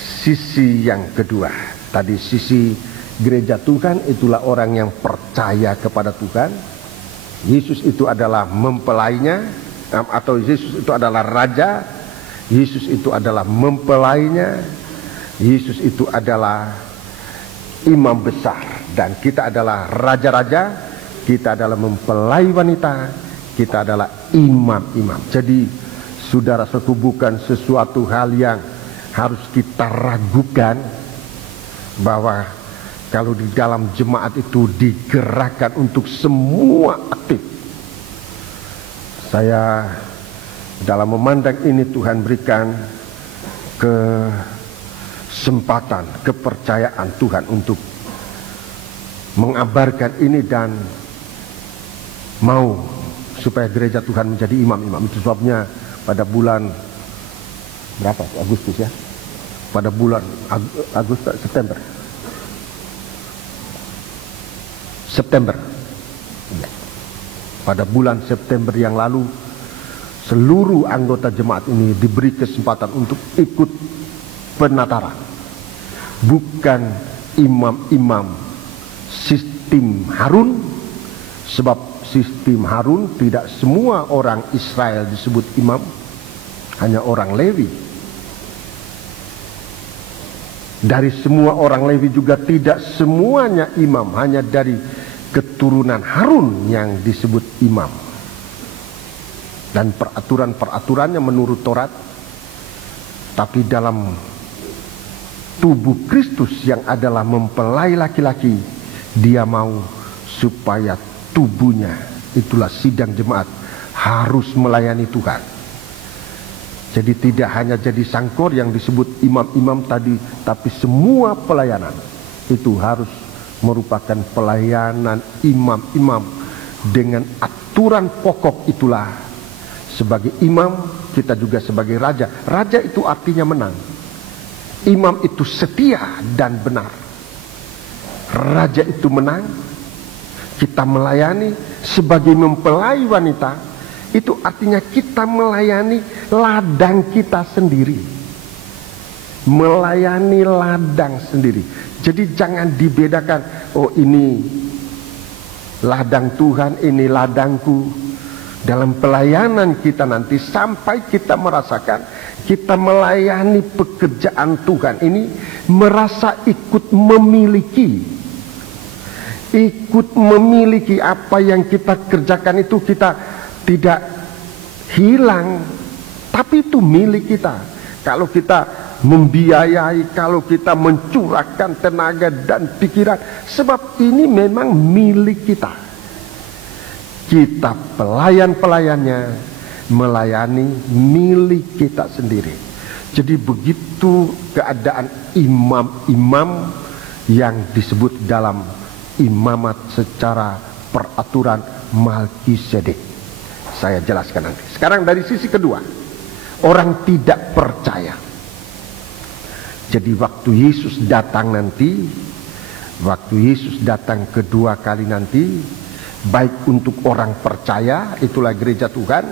Sisi yang kedua. Tadi sisi gereja Tuhan itulah orang yang percaya kepada Tuhan. Yesus itu adalah mempelainya, atau Yesus itu adalah raja. Yesus itu adalah mempelainya. Yesus itu adalah imam besar. Dan kita adalah raja-raja, kita adalah mempelai wanita, kita adalah imam-imam. Jadi saudara-saudara, bukan sesuatu hal yang harus kita ragukan, bahwa kalau di dalam jemaat itu digerakkan untuk semua aktif. Saya dalam memandang ini Tuhan berikan kesempatan, kepercayaan Tuhan untuk mengabarkan ini dan mau supaya gereja Tuhan menjadi imam-imam. Itu sebabnya pada bulan berapa? Agustus ya? Pada bulan September. Pada bulan September yang lalu, seluruh anggota jemaat ini diberi kesempatan untuk ikut penataran. Bukan imam-imam sistem Harun, sebab sistem Harun tidak semua orang Israel disebut imam, hanya orang Lewi. Dari semua orang Lewi juga tidak semuanya imam, hanya dari keturunan Harun yang disebut imam. Dan peraturan-peraturannya menurut Taurat. Tapi dalam tubuh Kristus yang adalah mempelai laki-laki, dia mau supaya tubuhnya, itulah sidang jemaat, harus melayani Tuhan. Jadi tidak hanya jadi sangkor yang disebut imam-imam tadi, tapi semua pelayanan itu harus merupakan pelayanan imam-imam dengan aturan pokok. Itulah sebagai imam kita juga sebagai raja. Raja itu artinya menang. Imam itu setia dan benar. Raja itu menang. Kita melayani sebagai mempelai wanita, itu artinya kita melayani ladang kita sendiri. Melayani ladang sendiri. Jadi jangan dibedakan, oh ini ladang Tuhan, ini ladangku. Dalam pelayanan kita nanti sampai kita merasakan kita melayani pekerjaan Tuhan ini merasa ikut memiliki. Ikut memiliki apa yang kita kerjakan itu, kita tidak hilang, tapi itu milik kita. Kalau kita membiayai, kalau kita mencurahkan tenaga dan pikiran, sebab ini memang milik kita. Kita pelayan-pelayannya melayani milik kita sendiri. Jadi begitu keadaan imam-imam yang disebut dalam imamat secara peraturan Melkisedek. Saya jelaskan nanti. Sekarang dari sisi kedua, orang tidak percaya. Jadi waktu Yesus datang nanti, waktu Yesus datang kedua kali nanti, baik untuk orang percaya, itulah gereja Tuhan.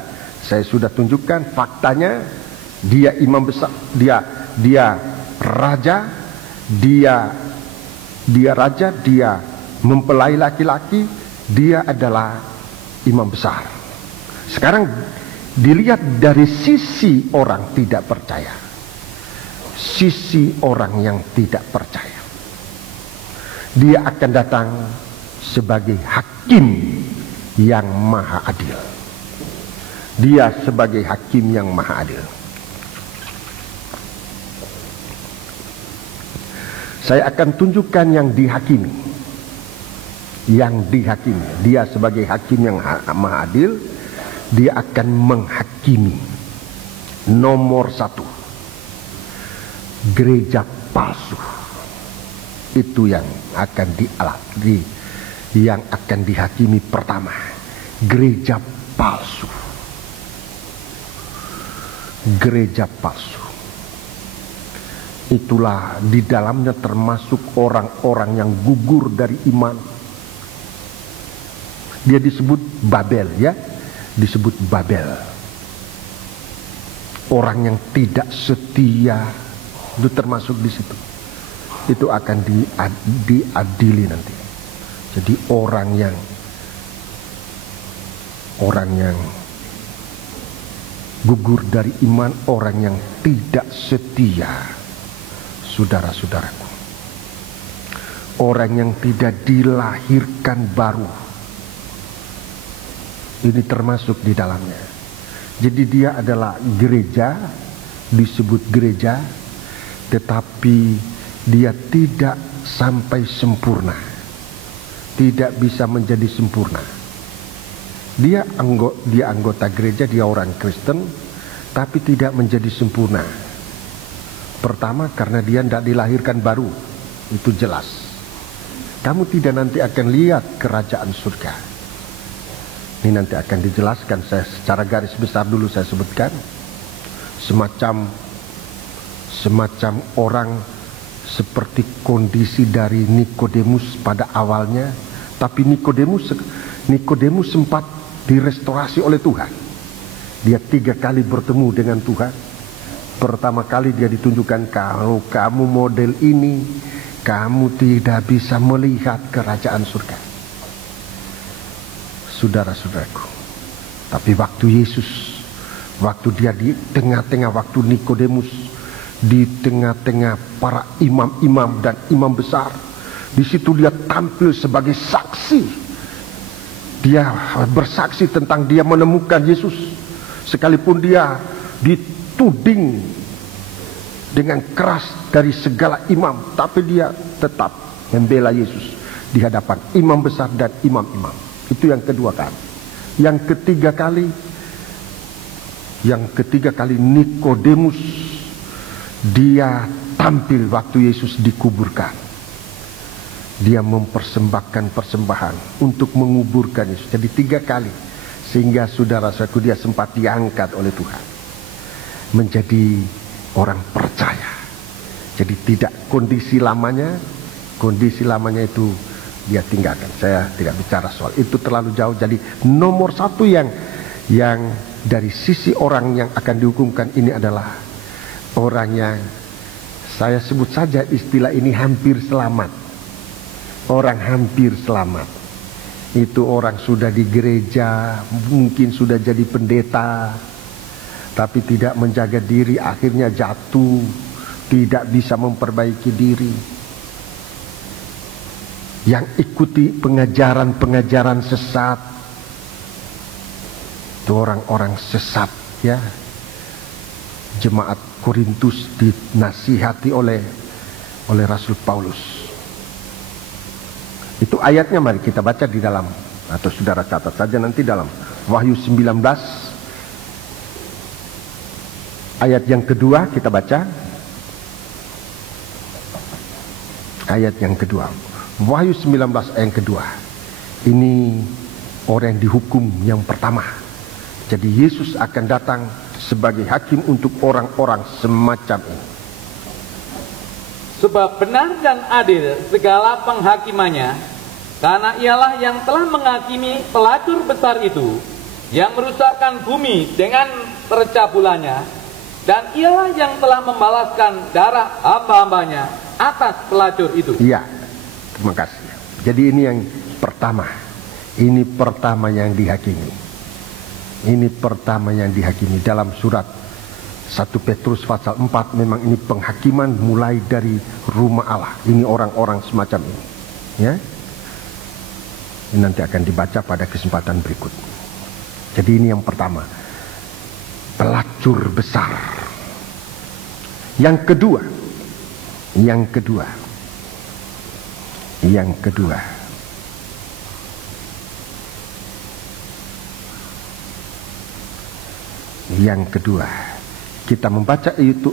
Saya sudah tunjukkan faktanya, dia imam besar, dia raja, dia mempelai laki-laki, dia adalah imam besar. Sekarang dilihat dari sisi orang tidak percaya, sisi orang yang tidak percaya. Dia akan datang sebagai hakim yang maha adil. Dia sebagai hakim yang maha adil. Saya akan tunjukkan yang dihakimi. Yang dihakimi. Dia sebagai hakim yang maha adil. Dia akan menghakimi. Nomor 1. Gereja palsu. Itu yang akan yang akan dihakimi pertama. Gereja palsu. Gereja palsu. Itulah di dalamnya termasuk orang-orang yang gugur dari iman. Dia disebut Babel, ya, disebut Babel. Orang yang tidak setia itu termasuk di situ. Itu akan diadili nanti. Jadi orang yang gugur dari iman, orang yang tidak setia. Saudara-saudaraku, orang yang tidak dilahirkan baru, ini termasuk di dalamnya. Jadi dia adalah gereja, disebut gereja, tetapi dia tidak sampai sempurna, tidak bisa menjadi sempurna. Dia anggota gereja, dia orang Kristen, tapi tidak menjadi sempurna. Pertama, karena dia tidak dilahirkan baru. Itu jelas. Kamu tidak nanti akan lihat kerajaan surga. Ini nanti akan dijelaskan. Saya secara garis besar dulu saya sebutkan. Semacam orang seperti kondisi dari Nikodemus pada awalnya. Tapi Nikodemus sempat direstorasi oleh Tuhan. Dia 3 kali bertemu dengan Tuhan. Pertama kali dia ditunjukkan, kalau kamu model ini, kamu tidak bisa melihat kerajaan surga. Saudara-saudaraku, tapi waktu Yesus, waktu dia di tengah-tengah, waktu Nikodemus di tengah-tengah para imam-imam dan imam besar, di situ dia tampil sebagai saksi. Dia bersaksi tentang dia menemukan Yesus, sekalipun dia dituding dengan keras dari segala imam, tapi dia tetap membela Yesus di hadapan imam besar dan imam-imam. Itu yang kedua kali. Yang ketiga kali Nikodemus, dia tampil waktu Yesus dikuburkan. Dia mempersembahkan persembahan untuk menguburkan Yesus. Jadi 3 kali, sehingga saudara-saudaraku dia sempat diangkat oleh Tuhan menjadi orang percaya. Jadi tidak kondisi lamanya itu dia tinggalkan. Saya tidak bicara soal itu, terlalu jauh. Jadi nomor 1 yang dari sisi orang yang akan dihukumkan ini adalah orang yang saya sebut saja istilah ini hampir selamat. Orang hampir selamat. Itu orang sudah di gereja, mungkin sudah jadi pendeta, tapi tidak menjaga diri, akhirnya jatuh, tidak bisa memperbaiki diri. Yang ikuti pengajaran-pengajaran sesat, itu orang-orang sesat, ya. Jemaat Korintus dinasihati oleh Rasul Paulus. Itu ayatnya, mari kita baca di dalam, atau saudara catat saja nanti dalam Wahyu 19 ayat yang kedua, kita baca ayat yang kedua. Wahyu 19 ayat yang kedua. Ini orang yang dihukum yang pertama. Jadi Yesus akan datang sebagai hakim untuk orang-orang semacam ini. Sebab benar dan adil segala penghakimannya, karena ialah yang telah menghakimi pelacur besar itu, yang merusakkan bumi dengan percabulannya, dan ialah yang telah membalaskan darah hamba-hambanya atas pelacur itu. Iya, terima kasih. Jadi ini yang pertama, Ini pertama yang dihakimi. Ini pertama yang dihakimi. Dalam surat 1 Petrus pasal 4 memang ini penghakiman mulai dari rumah Allah. Ini orang-orang semacam ini. Ya. Ini nanti akan dibaca pada kesempatan berikut. Jadi ini yang pertama. Pelacur besar. Yang kedua. Yang kedua, kita membaca itu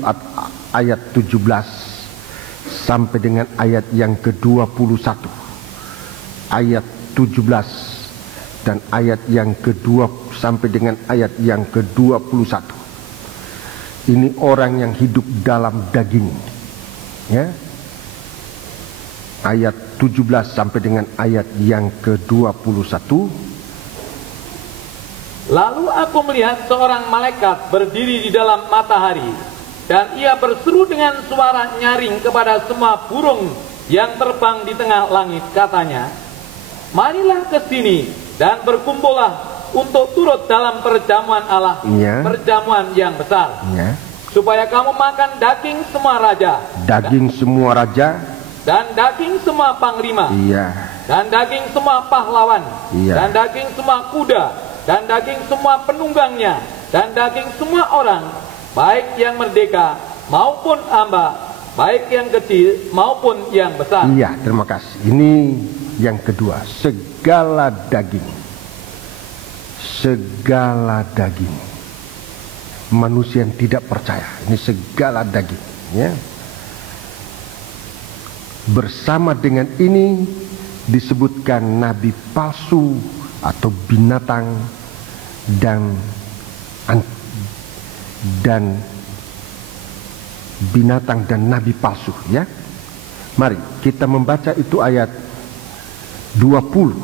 ayat 17 sampai dengan ayat yang ke-21. Ayat 17 dan ayat yang ke-2 sampai dengan ayat yang ke-21. Ini orang yang hidup dalam daging. Ya. Ayat 17 sampai dengan ayat yang ke-21. Lalu aku melihat seorang malaikat berdiri di dalam matahari, dan ia berseru dengan suara nyaring kepada semua burung yang terbang di tengah langit, katanya, marilah ke sini dan berkumpullah untuk turut dalam perjamuan Allah, perjamuan yang besar, supaya kamu makan daging semua raja, dan daging semua panglima, dan daging semua pahlawan, dan daging semua kuda, dan daging semua penunggangnya, dan daging semua orang, baik yang merdeka maupun hamba, baik yang kecil maupun yang besar. Iya, terima kasih. Ini yang kedua, segala daging. Segala daging. Manusia yang tidak percaya, ini segala daging, ya. Bersama dengan ini disebutkan nabi palsu atau binatang dan binatang dan nabi palsu, ya. Mari kita membaca itu ayat 20.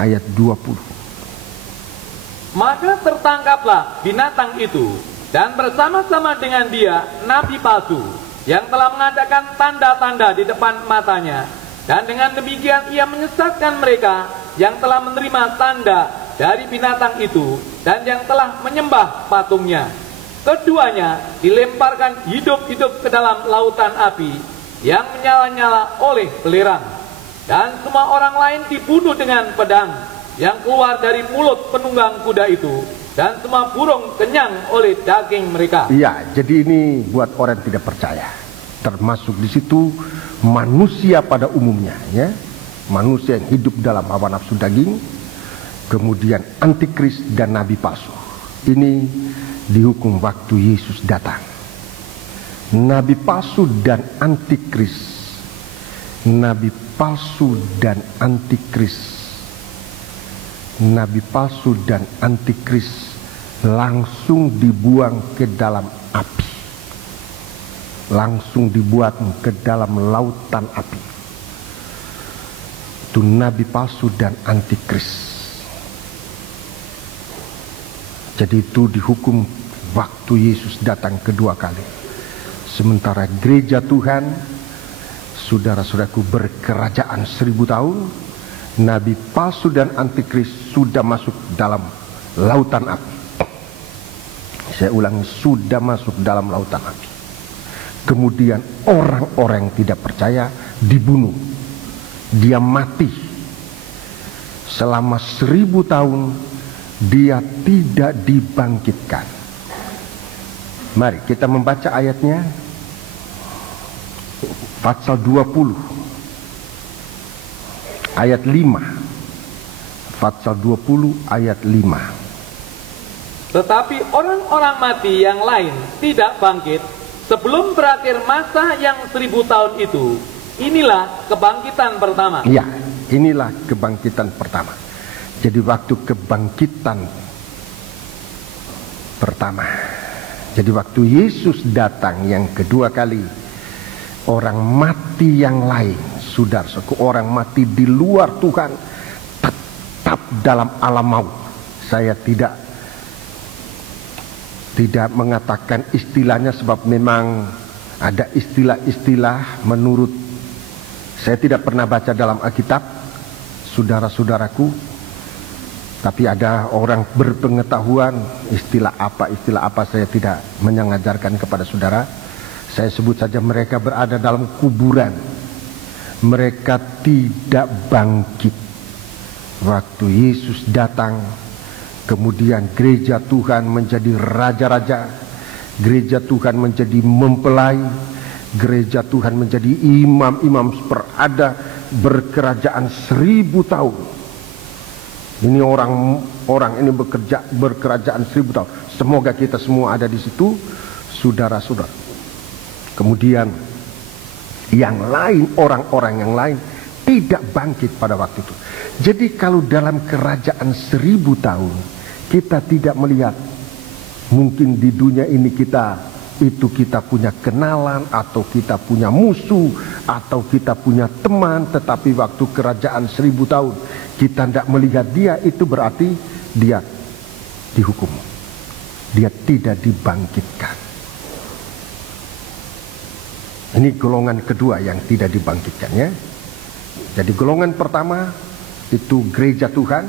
Ayat 20. Maka tertangkaplah binatang itu, dan bersama-sama dengan dia nabi palsu yang telah mengadakan tanda-tanda di depan matanya, dan dengan demikian ia menyesatkan mereka yang telah menerima tanda dari binatang itu dan yang telah menyembah patungnya. Keduanya dilemparkan hidup-hidup ke dalam lautan api yang menyala-nyala oleh belerang, dan semua orang lain dibunuh dengan pedang yang keluar dari mulut penunggang kuda itu, dan semua burung kenyang oleh daging mereka. Iya, jadi ini buat orang yang tidak percaya. Termasuk di situ manusia pada umumnya, ya. Manusia yang hidup dalam hawa nafsu daging, kemudian antikris dan nabi palsu. Ini dihukum waktu Yesus datang. Nabi palsu dan antikris. Nabi palsu dan antikris. Nabi palsu dan antikris langsung dibuang ke dalam api. Langsung dibuang ke dalam lautan api. Itu nabi palsu dan antikris. Jadi itu dihukum waktu Yesus datang kedua kali. Sementara gereja Tuhan, saudara-saudaraku, berkerajaan 1000 tahun, nabi palsu dan antikris sudah masuk dalam lautan api. Saya ulangi, sudah masuk dalam lautan api. Kemudian orang-orang yang tidak percaya dibunuh. Dia mati. Selama 1000 tahun dia tidak dibangkitkan. Mari kita membaca ayatnya. Pasal 20 ayat 5. Pasal 20 ayat 5. Tetapi orang-orang mati yang lain tidak bangkit sebelum berakhir masa yang 1000 tahun itu. Inilah kebangkitan pertama. Ya, inilah kebangkitan pertama. Jadi waktu kebangkitan pertama. Jadi waktu Yesus datang yang kedua kali, orang mati yang lain, saudara-saudaraku, orang mati di luar Tuhan tetap dalam alam maut. Saya tidak mengatakan istilahnya sebab memang ada istilah-istilah menurut saya tidak pernah baca dalam Alkitab, saudara-saudaraku. Tapi ada orang berpengetahuan, istilah apa saya tidak mengajarkan kepada saudara. Saya sebut saja mereka berada dalam kuburan. Mereka tidak bangkit. Waktu Yesus datang, kemudian gereja Tuhan menjadi raja-raja, gereja Tuhan menjadi mempelai, gereja Tuhan menjadi imam-imam berada berkerajaan 1000 tahun. Ini orang ini bekerja berkerajaan 1000 tahun. Semoga kita semua ada di situ, saudara-saudara. Kemudian yang lain, orang-orang yang lain tidak bangkit pada waktu itu. Jadi kalau dalam kerajaan 1000 tahun kita tidak melihat, mungkin di dunia ini kita punya kenalan, atau kita punya musuh, atau kita punya teman, tetapi waktu kerajaan 1000 tahun kita tidak melihat dia, itu berarti dia dihukum, dia tidak dibangkitkan. Ini golongan kedua yang tidak dibangkitkan, ya. Jadi golongan pertama itu gereja Tuhan,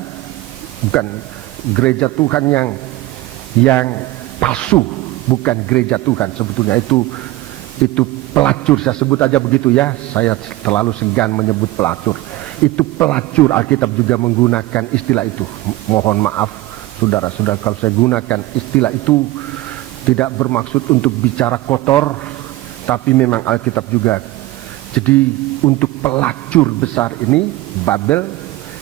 bukan gereja Tuhan yang palsu, bukan gereja Tuhan sebetulnya, itu pelacur, saya sebut aja begitu ya. Saya terlalu segan menyebut pelacur. Itu pelacur, Alkitab juga menggunakan istilah itu. Mohon maaf saudara-saudara kalau saya gunakan istilah itu, tidak bermaksud untuk bicara kotor, tapi memang Alkitab juga. Jadi untuk pelacur besar ini, Babel,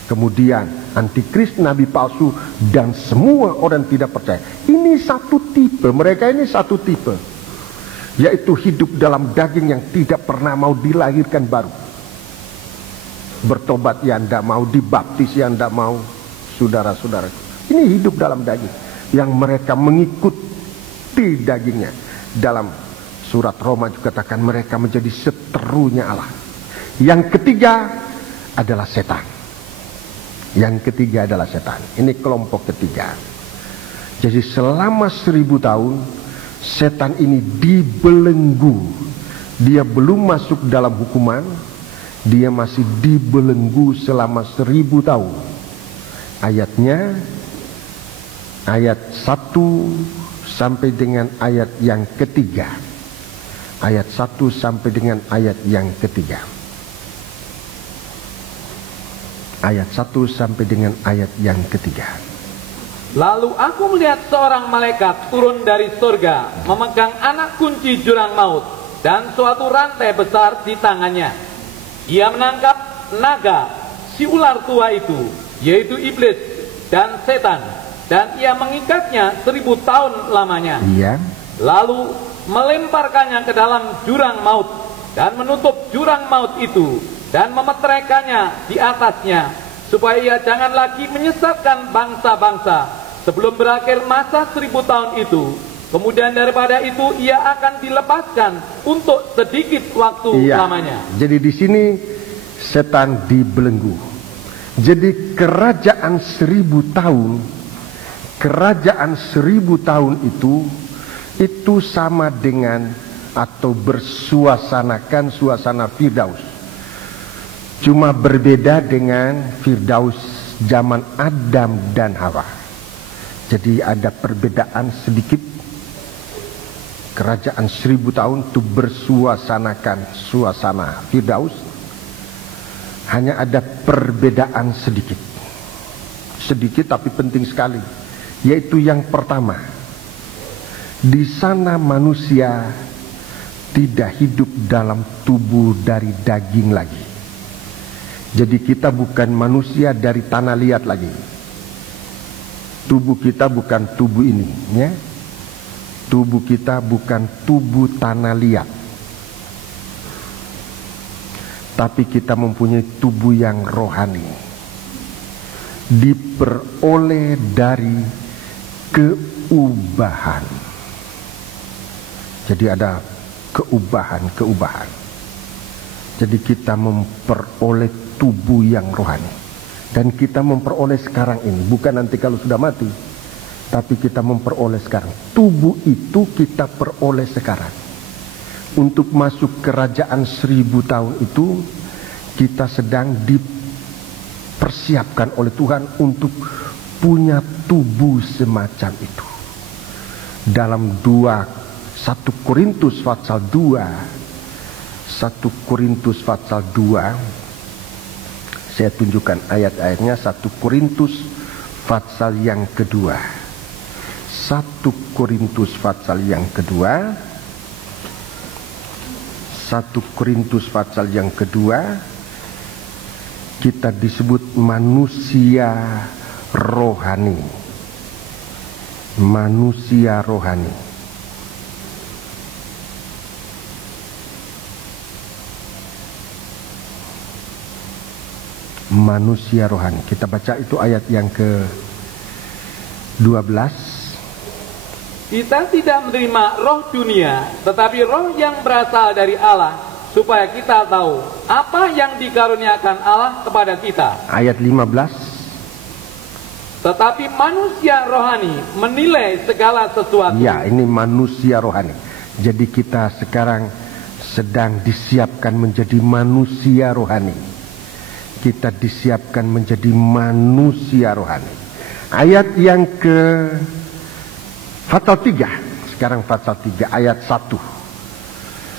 kemudian antikris, nabi palsu, dan semua orang tidak percaya. Ini satu tipe, mereka ini satu tipe, yaitu hidup dalam daging yang tidak pernah mau dilahirkan baru. Bertobat yang tidak mau, dibaptis yang tidak mau, saudara-saudara. Ini hidup dalam daging, yang mereka mengikuti dagingnya. Dalam surat Roma juga katakan mereka menjadi seterunya Allah. Yang ketiga adalah setan. Yang ketiga adalah setan. Ini kelompok ketiga. Jadi selama 1000 tahun setan ini dibelenggu. Dia belum masuk dalam hukuman, dia masih dibelenggu selama 1000 tahun. Ayatnya ayat 1 sampai dengan ayat yang ketiga. Ayat 1 sampai dengan ayat yang ketiga. Ayat 1 sampai dengan ayat yang ketiga. Lalu aku melihat seorang malaikat turun dari surga, memegang anak kunci jurang maut dan suatu rantai besar di tangannya. Ia menangkap naga, si ular tua itu, yaitu iblis dan setan, dan ia mengikatnya 1000 tahun lamanya. Iya. Lalu melemparkannya ke dalam jurang maut dan menutup jurang maut itu dan memeteraikannya di atasnya, supaya ia jangan lagi menyesatkan bangsa-bangsa sebelum berakhir masa 1000 tahun itu. Kemudian daripada itu ia akan dilepaskan untuk sedikit waktu lamanya. Jadi di sini setan dibelenggu. Jadi kerajaan 1000 tahun, kerajaan 1000 tahun itu sama dengan atau bersuasanakan suasana Firdaus. Cuma berbeda dengan Firdaus zaman Adam dan Hawa. Jadi ada perbedaan sedikit. Kerajaan 1000 tahun itu bersuasanakan suasana Firdaus. Hanya ada perbedaan sedikit. Sedikit tapi penting sekali. Yaitu yang pertama, di sana manusia tidak hidup dalam tubuh dari daging lagi. Jadi kita bukan manusia dari tanah liat lagi. Tubuh kita bukan tubuh ini, ya. Tubuh kita bukan tubuh tanah liat. Tapi kita mempunyai tubuh yang rohani. Diperoleh dari keubahan. Jadi ada keubahan. Jadi kita memperoleh tubuh yang rohani. Dan kita memperoleh sekarang ini, bukan nanti kalau sudah mati, tapi kita memperoleh sekarang. Tubuh itu kita peroleh sekarang. Untuk masuk kerajaan 1000 tahun itu, kita sedang dipersiapkan oleh Tuhan untuk punya tubuh semacam itu. Dalam 1 Korintus pasal 2, saya tunjukkan ayat-ayatnya. 1 Korintus pasal yang kedua. 1 Korintus pasal yang kedua. 1 Korintus pasal yang kedua, kita disebut manusia rohani. Manusia rohani. Manusia rohani. Kita baca itu ayat yang ke-12. Kita tidak menerima roh dunia, tetapi roh yang berasal dari Allah, supaya kita tahu apa yang dikaruniakan Allah kepada kita. Ayat 15. Tetapi manusia rohani menilai segala sesuatu. Ya, ini manusia rohani. Jadi kita sekarang sedang disiapkan menjadi manusia rohani. Kita disiapkan menjadi manusia rohani. Ayat yang ke pasal 3. Sekarang pasal 3 ayat 1.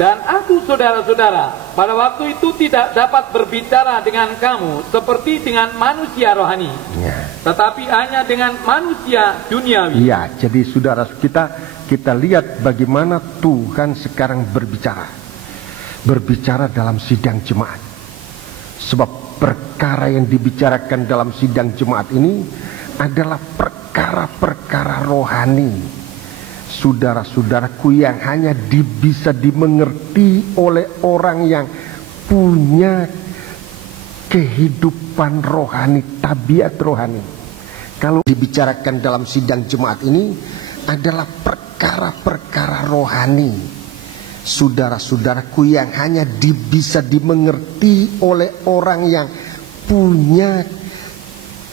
Dan aku, saudara-saudara, pada waktu itu tidak dapat berbicara dengan kamu seperti dengan manusia rohani, Ya. tetapi hanya dengan manusia duniawi. Ya, jadi saudara, kita lihat bagaimana Tuhan sekarang berbicara dalam sidang jemaat. Sebab perkara yang dibicarakan dalam sidang jemaat ini adalah perkara-perkara rohani. Saudara-saudaraku, yang hanya bisa dimengerti oleh orang yang punya kehidupan rohani, tabiat rohani. Kalau dibicarakan dalam sidang jemaat ini adalah perkara-perkara rohani. Saudara-saudaraku, yang hanya bisa dimengerti oleh orang yang punya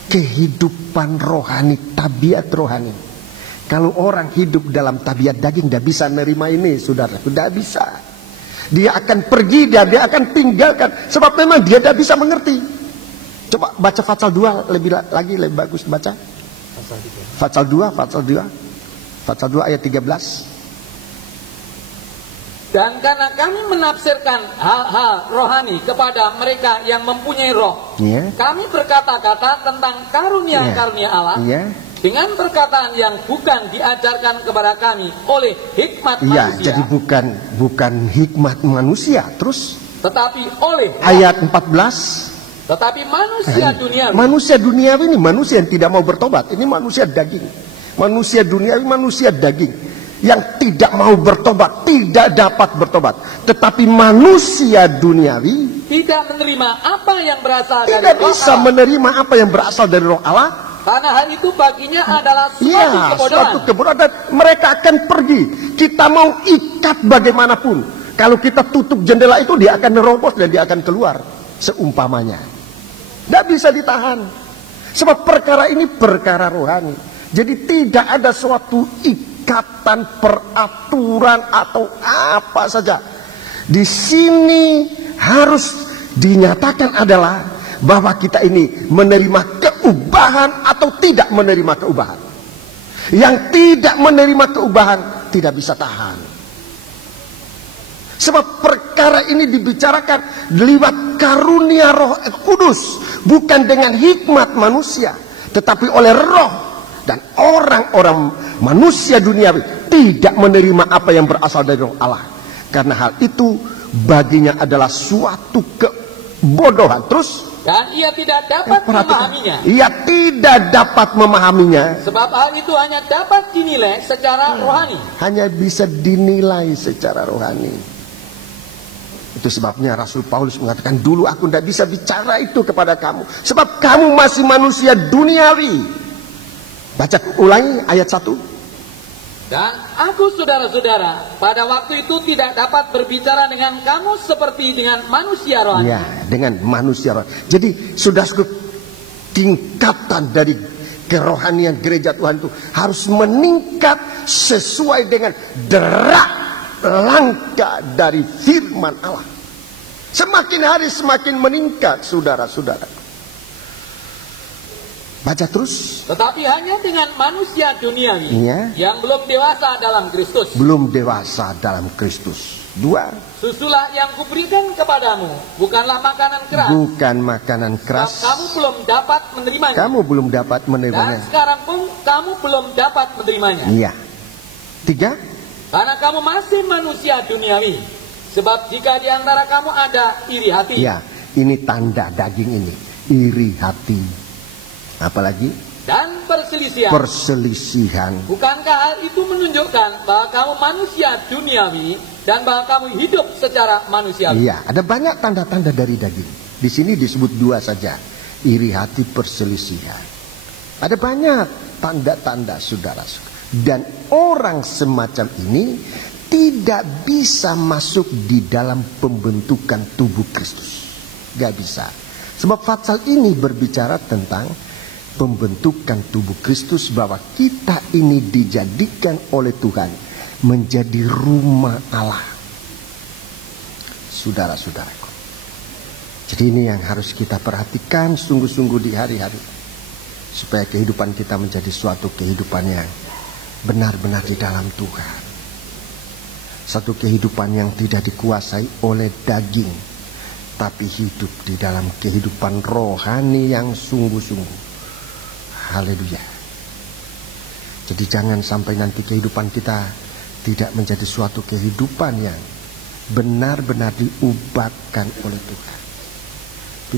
kehidupan rohani, tabiat rohani. Kalau orang hidup dalam tabiat daging, tidak bisa nerima ini, saudara. Tidak bisa. Dia akan pergi, dia akan tinggalkan. Sebab memang dia tidak bisa mengerti. Coba baca pasal 2 lebih bagus baca. Pasal 2 ayat 13. Dan karena kami menafsirkan hal-hal rohani kepada mereka yang mempunyai roh, kami berkata-kata tentang karunia-karunia Allah, dengan perkataan yang bukan diajarkan kepada kami oleh hikmat manusia. Jadi bukan hikmat manusia. Terus tetapi oleh ayat 14. Tetapi manusia duniawi. Manusia duniawi ini manusia yang tidak mau bertobat. Ini manusia daging. Manusia duniawi, manusia daging yang tidak mau bertobat, tidak dapat bertobat. Tetapi manusia duniawi tidak menerima apa yang berasal dari tidak roh bisa Allah. Menerima apa yang berasal dari roh Allah. Karena hal itu baginya adalah suatu kebodohan. Mereka akan pergi. Kita mau ikat bagaimanapun. Kalau kita tutup jendela itu, dia akan nerobos dan dia akan keluar. Seumpamanya. Tidak bisa ditahan. Sebab perkara ini perkara rohani. Jadi tidak ada suatu ikatan, peraturan atau apa saja. Di sini harus dinyatakan adalah bahwa kita ini menerima keubahan atau tidak menerima keubahan. Yang tidak menerima keubahan tidak bisa tahan. Sebab perkara ini dibicarakan lewat karunia Roh Kudus, bukan dengan hikmat manusia, tetapi oleh Roh. Dan orang-orang manusia duniawi tidak menerima apa yang berasal dari Roh Allah. Karena hal itu baginya adalah suatu kebodohan. Terus dan ia tidak dapat memahaminya. Ia tidak dapat memahaminya. Sebab hal itu hanya dapat dinilai secara rohani. Hanya bisa dinilai secara rohani. Itu sebabnya Rasul Paulus mengatakan, dulu aku tidak bisa bicara itu kepada kamu. Sebab kamu masih manusia duniawi. Baca ulangi ayat 1. Dan aku, saudara-saudara, pada waktu itu tidak dapat berbicara dengan kamu seperti dengan manusia rohani. Ya, dengan manusia rohani. Jadi, saudaraku, tingkatan dari kerohanian gereja Tuhan itu harus meningkat sesuai dengan derak langkah dari firman Allah. Semakin hari semakin meningkat, saudara-saudara. Baca terus. Tetapi hanya dengan manusia duniawi Iya. yang belum dewasa dalam Kristus. Belum dewasa dalam Kristus. 2. Susulah yang kuberikan kepadamu, bukanlah makanan keras. Bukan makanan keras. Sebab kamu belum dapat menerimanya. Kamu belum dapat Dan menerimanya. sekarang pun kamu belum dapat menerimanya. Iya. 3. Karena kamu masih manusia duniawi. Sebab jika di antara kamu ada iri hati. Ya, ini tanda daging ini. Iri hati. Apalagi? Dan perselisihan. Perselisihan. Bukankah hal itu menunjukkan bahwa kamu manusia duniawi dan bahwa kamu hidup secara manusiawi? Iya, ada banyak tanda-tanda dari daging. Di sini disebut 2 saja. Iri hati, perselisihan. Ada banyak tanda-tanda, saudara. Dan orang semacam ini tidak bisa masuk di dalam pembentukan tubuh Kristus. Gak bisa. Sebab pasal ini berbicara tentang pembentukan tubuh Kristus, bahwa kita ini dijadikan oleh Tuhan menjadi rumah Allah. Saudara-saudaraku. Jadi ini yang harus kita perhatikan sungguh-sungguh di hari-hari. Supaya kehidupan kita menjadi suatu kehidupan yang benar-benar di dalam Tuhan. Satu kehidupan yang tidak dikuasai oleh daging, tapi hidup di dalam kehidupan rohani yang sungguh-sungguh. Haleluya. Jadi jangan sampai nanti kehidupan kita tidak menjadi suatu kehidupan yang benar-benar diubahkan oleh Tuhan.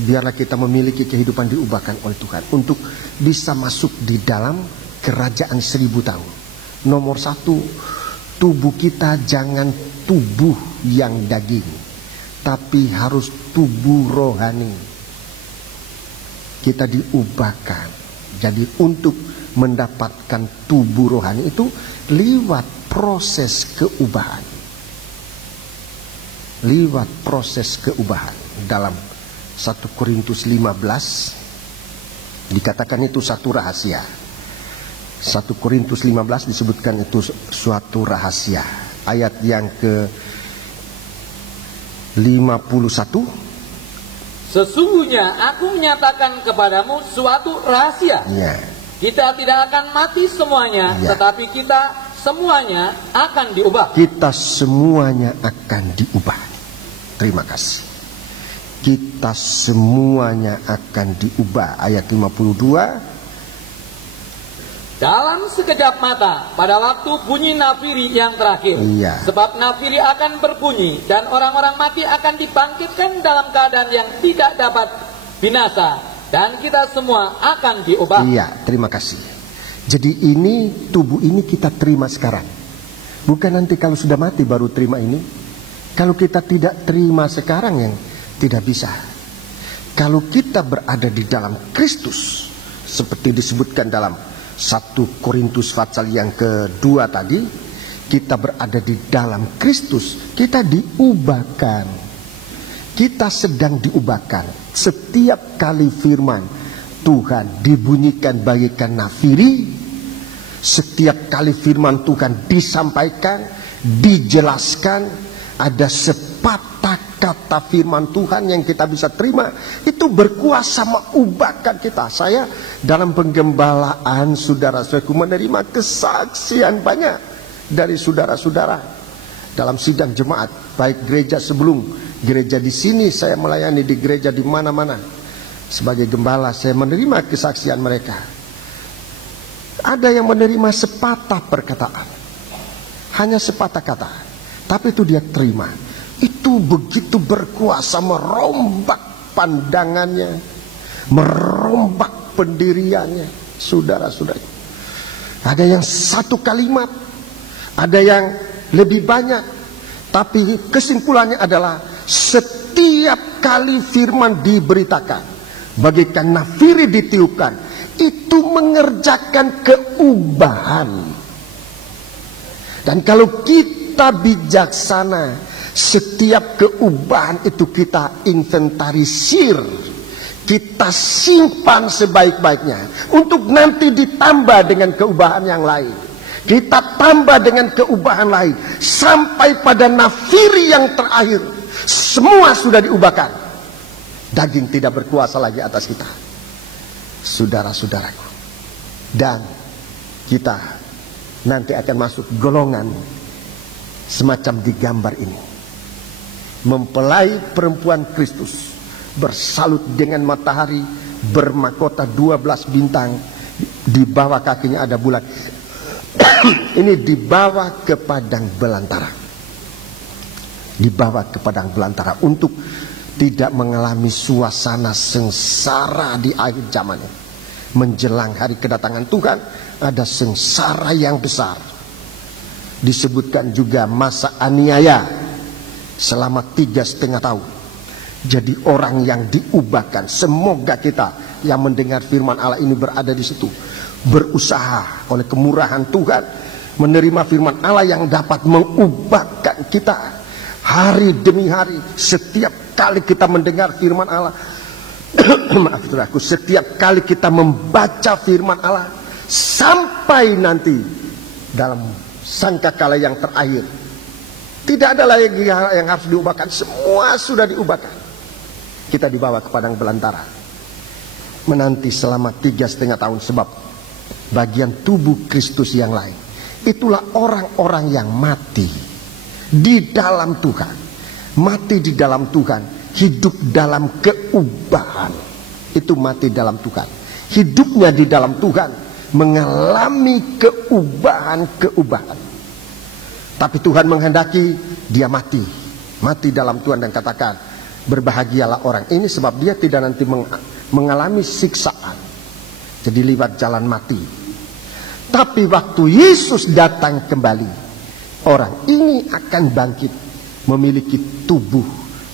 Biarlah kita memiliki kehidupan diubahkan oleh Tuhan untuk bisa masuk di dalam kerajaan 1000 tahun. Nomor 1, tubuh kita jangan tubuh yang daging, tapi harus tubuh rohani. Kita diubahkan. Jadi untuk mendapatkan tubuh rohani itu lewat proses keubahan. Lewat proses keubahan. Dalam 1 Korintus 15 dikatakan itu satu rahasia. 1 Korintus 15 disebutkan itu suatu rahasia. Ayat yang ke 51. Sesungguhnya aku menyatakan kepadamu suatu rahasia. Ya. Kita tidak akan mati semuanya, Ya. tetapi kita semuanya akan diubah. Kita semuanya akan diubah. Terima kasih. Kita semuanya akan diubah. Ayat 52. Dalam sekejap mata, pada waktu bunyi nafiri yang terakhir. Iya. Sebab nafiri akan berbunyi, dan orang-orang mati akan dibangkitkan dalam keadaan yang tidak dapat binasa. Dan kita semua akan diubah. Iya, terima kasih. Jadi ini, tubuh ini kita terima sekarang. Bukan nanti kalau sudah mati baru terima ini. Kalau kita tidak terima sekarang yang tidak bisa. Kalau kita berada di dalam Kristus, seperti disebutkan dalam 1 Korintus pasal yang kedua tadi, kita berada di dalam Kristus, kita diubahkan. Kita sedang diubahkan. Setiap kali firman Tuhan dibunyikan bagaikan nafiri, setiap kali firman Tuhan disampaikan, dijelaskan, ada sepatah kata firman Tuhan yang kita bisa terima, itu berkuasa mengubahkan kita. Saya dalam penggembalaan, saudara-saudaraku, menerima kesaksian banyak dari saudara-saudara dalam sidang jemaat, baik gereja sebelum, gereja di sini, saya melayani di gereja di mana-mana. Sebagai gembala saya menerima kesaksian mereka. Ada yang menerima sepatah perkataan, hanya sepatah kata, tapi itu dia terima. Itu begitu berkuasa merombak pandangannya, merombak pendiriannya. Saudara-saudara, ada yang satu kalimat, ada yang lebih banyak, tapi kesimpulannya adalah setiap kali firman diberitakan, bagaikan nafiri ditiupkan, itu mengerjakan keubahan. Dan kalau kita bijaksana, setiap keubahan itu kita inventarisir, kita simpan sebaik-baiknya untuk nanti ditambah dengan keubahan yang lain. Kita tambah dengan keubahan lain sampai pada nafiri yang terakhir, semua sudah diubahkan. Daging tidak berkuasa lagi atas kita. saudara-saudaraku. Dan kita nanti akan masuk golongan semacam di gambar ini. Mempelai perempuan Kristus bersalut dengan matahari, bermahkota 12 bintang, di bawah kakinya ada bulan. Ini dibawa ke padang belantara. Dibawa ke padang belantara untuk tidak mengalami suasana sengsara di akhir zaman ini. Menjelang hari kedatangan Tuhan, ada sengsara yang besar. Disebutkan juga masa aniaya selama 3,5 tahun. Jadi orang yang diubahkan. Semoga kita yang mendengar firman Allah ini berada di situ, berusaha oleh kemurahan Tuhan menerima firman Allah yang dapat mengubahkan kita hari demi hari. Setiap kali kita mendengar firman Allah, maaf saudaraku, setiap kali kita membaca firman Allah, sampai nanti dalam sangkakala yang terakhir, tidak ada lagi yang harus diubahkan, semua sudah diubahkan. Kita dibawa ke padang belantara, menanti selama 3,5 tahun. Sebab bagian tubuh Kristus yang lain, itulah orang-orang yang mati di dalam Tuhan. Mati di dalam Tuhan, hidup dalam keubahan. Itu mati dalam Tuhan, hidupnya di dalam Tuhan, mengalami keubahan-keubahan. Tapi Tuhan menghendaki dia mati dalam Tuhan, dan katakan, berbahagialah orang ini sebab dia tidak nanti mengalami siksaan. Jadi lewat jalan mati. Tapi waktu Yesus datang kembali, orang ini akan bangkit, memiliki tubuh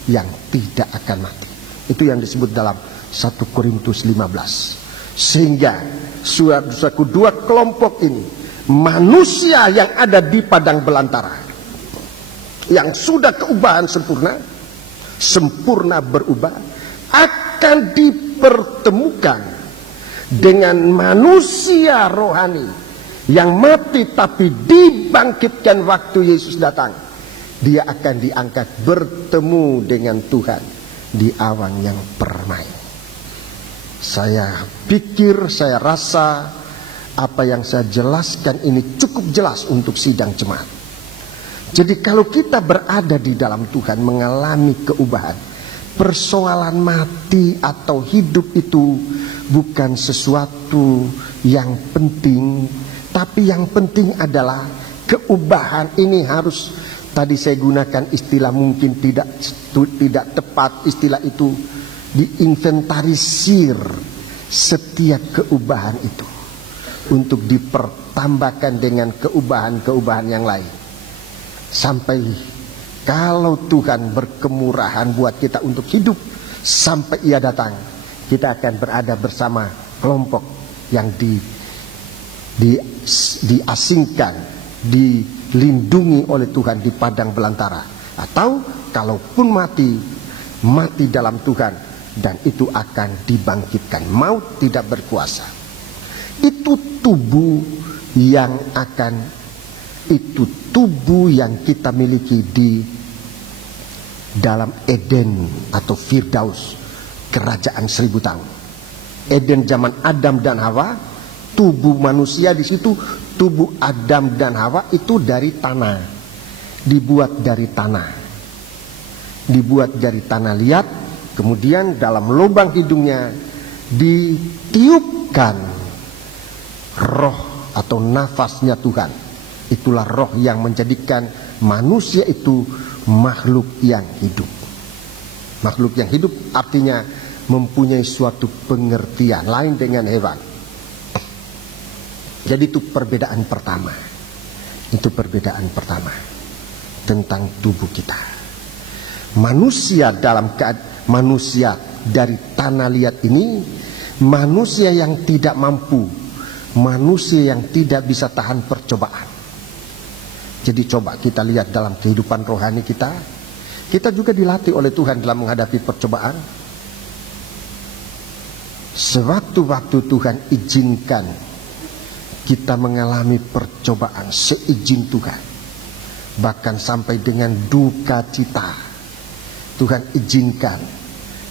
yang tidak akan mati. Itu yang disebut dalam 1 Korintus 15. Sehingga saudaraku, dua kelompok ini, manusia yang ada di padang belantara, yang sudah keubahan sempurna berubah, akan dipertemukan dengan manusia rohani yang mati tapi dibangkitkan waktu Yesus datang. Dia akan diangkat bertemu dengan Tuhan di awan yang permai. Saya pikir, saya rasa apa yang saya jelaskan ini cukup jelas untuk sidang jemaat. Jadi kalau kita berada di dalam Tuhan, mengalami keubahan, persoalan mati atau hidup itu bukan sesuatu yang penting. Tapi yang penting adalah keubahan ini harus, tadi saya gunakan istilah mungkin tidak tepat istilah itu, diinventarisir setiap keubahan itu untuk dipertambahkan dengan keubahan-keubahan yang lain. Sampai kalau Tuhan berkemurahan buat kita untuk hidup sampai Ia datang, kita akan berada bersama kelompok yang diasingkan, dilindungi oleh Tuhan di padang belantara. Atau kalaupun mati dalam Tuhan, dan itu akan dibangkitkan. Maut tidak berkuasa. Itu tubuh yang kita miliki di dalam Eden atau Firdaus, kerajaan 1000 tahun. Eden zaman Adam dan Hawa, tubuh manusia di situ, tubuh Adam dan Hawa itu dari tanah, dibuat dari tanah liat. Kemudian dalam lubang hidungnya ditiupkan roh atau nafasnya Tuhan. Itulah roh yang menjadikan manusia itu makhluk yang hidup. Makhluk yang hidup artinya mempunyai suatu pengertian lain dengan hewan. Jadi itu perbedaan pertama. Itu perbedaan pertama tentang tubuh kita. Manusia dari tanah liat ini, manusia yang tidak mampu, manusia yang tidak bisa tahan percobaan. Jadi coba kita lihat dalam kehidupan rohani kita juga dilatih oleh Tuhan dalam menghadapi percobaan. Sewaktu-waktu Tuhan izinkan kita mengalami percobaan seizin Tuhan, bahkan sampai dengan duka cita, Tuhan izinkan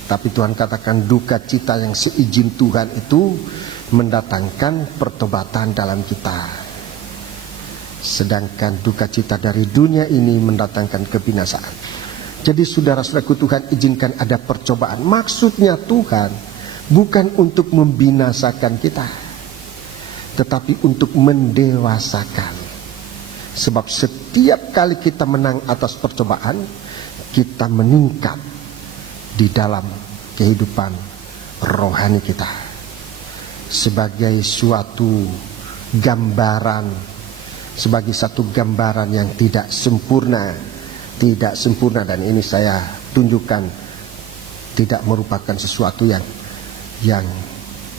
Tapi Tuhan katakan duka cita yang seizin Tuhan itu mendatangkan pertobatan dalam kita. Sedangkan duka cita dari dunia ini mendatangkan kebinasaan. Jadi saudara-saudaraku, Tuhan izinkan ada percobaan. Maksudnya Tuhan bukan untuk membinasakan kita, tetapi untuk mendewasakan. Sebab setiap kali kita menang atas percobaan, kita meningkat di dalam kehidupan rohani kita. Sebagai suatu gambaran, sebagai satu gambaran yang tidak sempurna, dan ini saya tunjukkan tidak merupakan sesuatu yang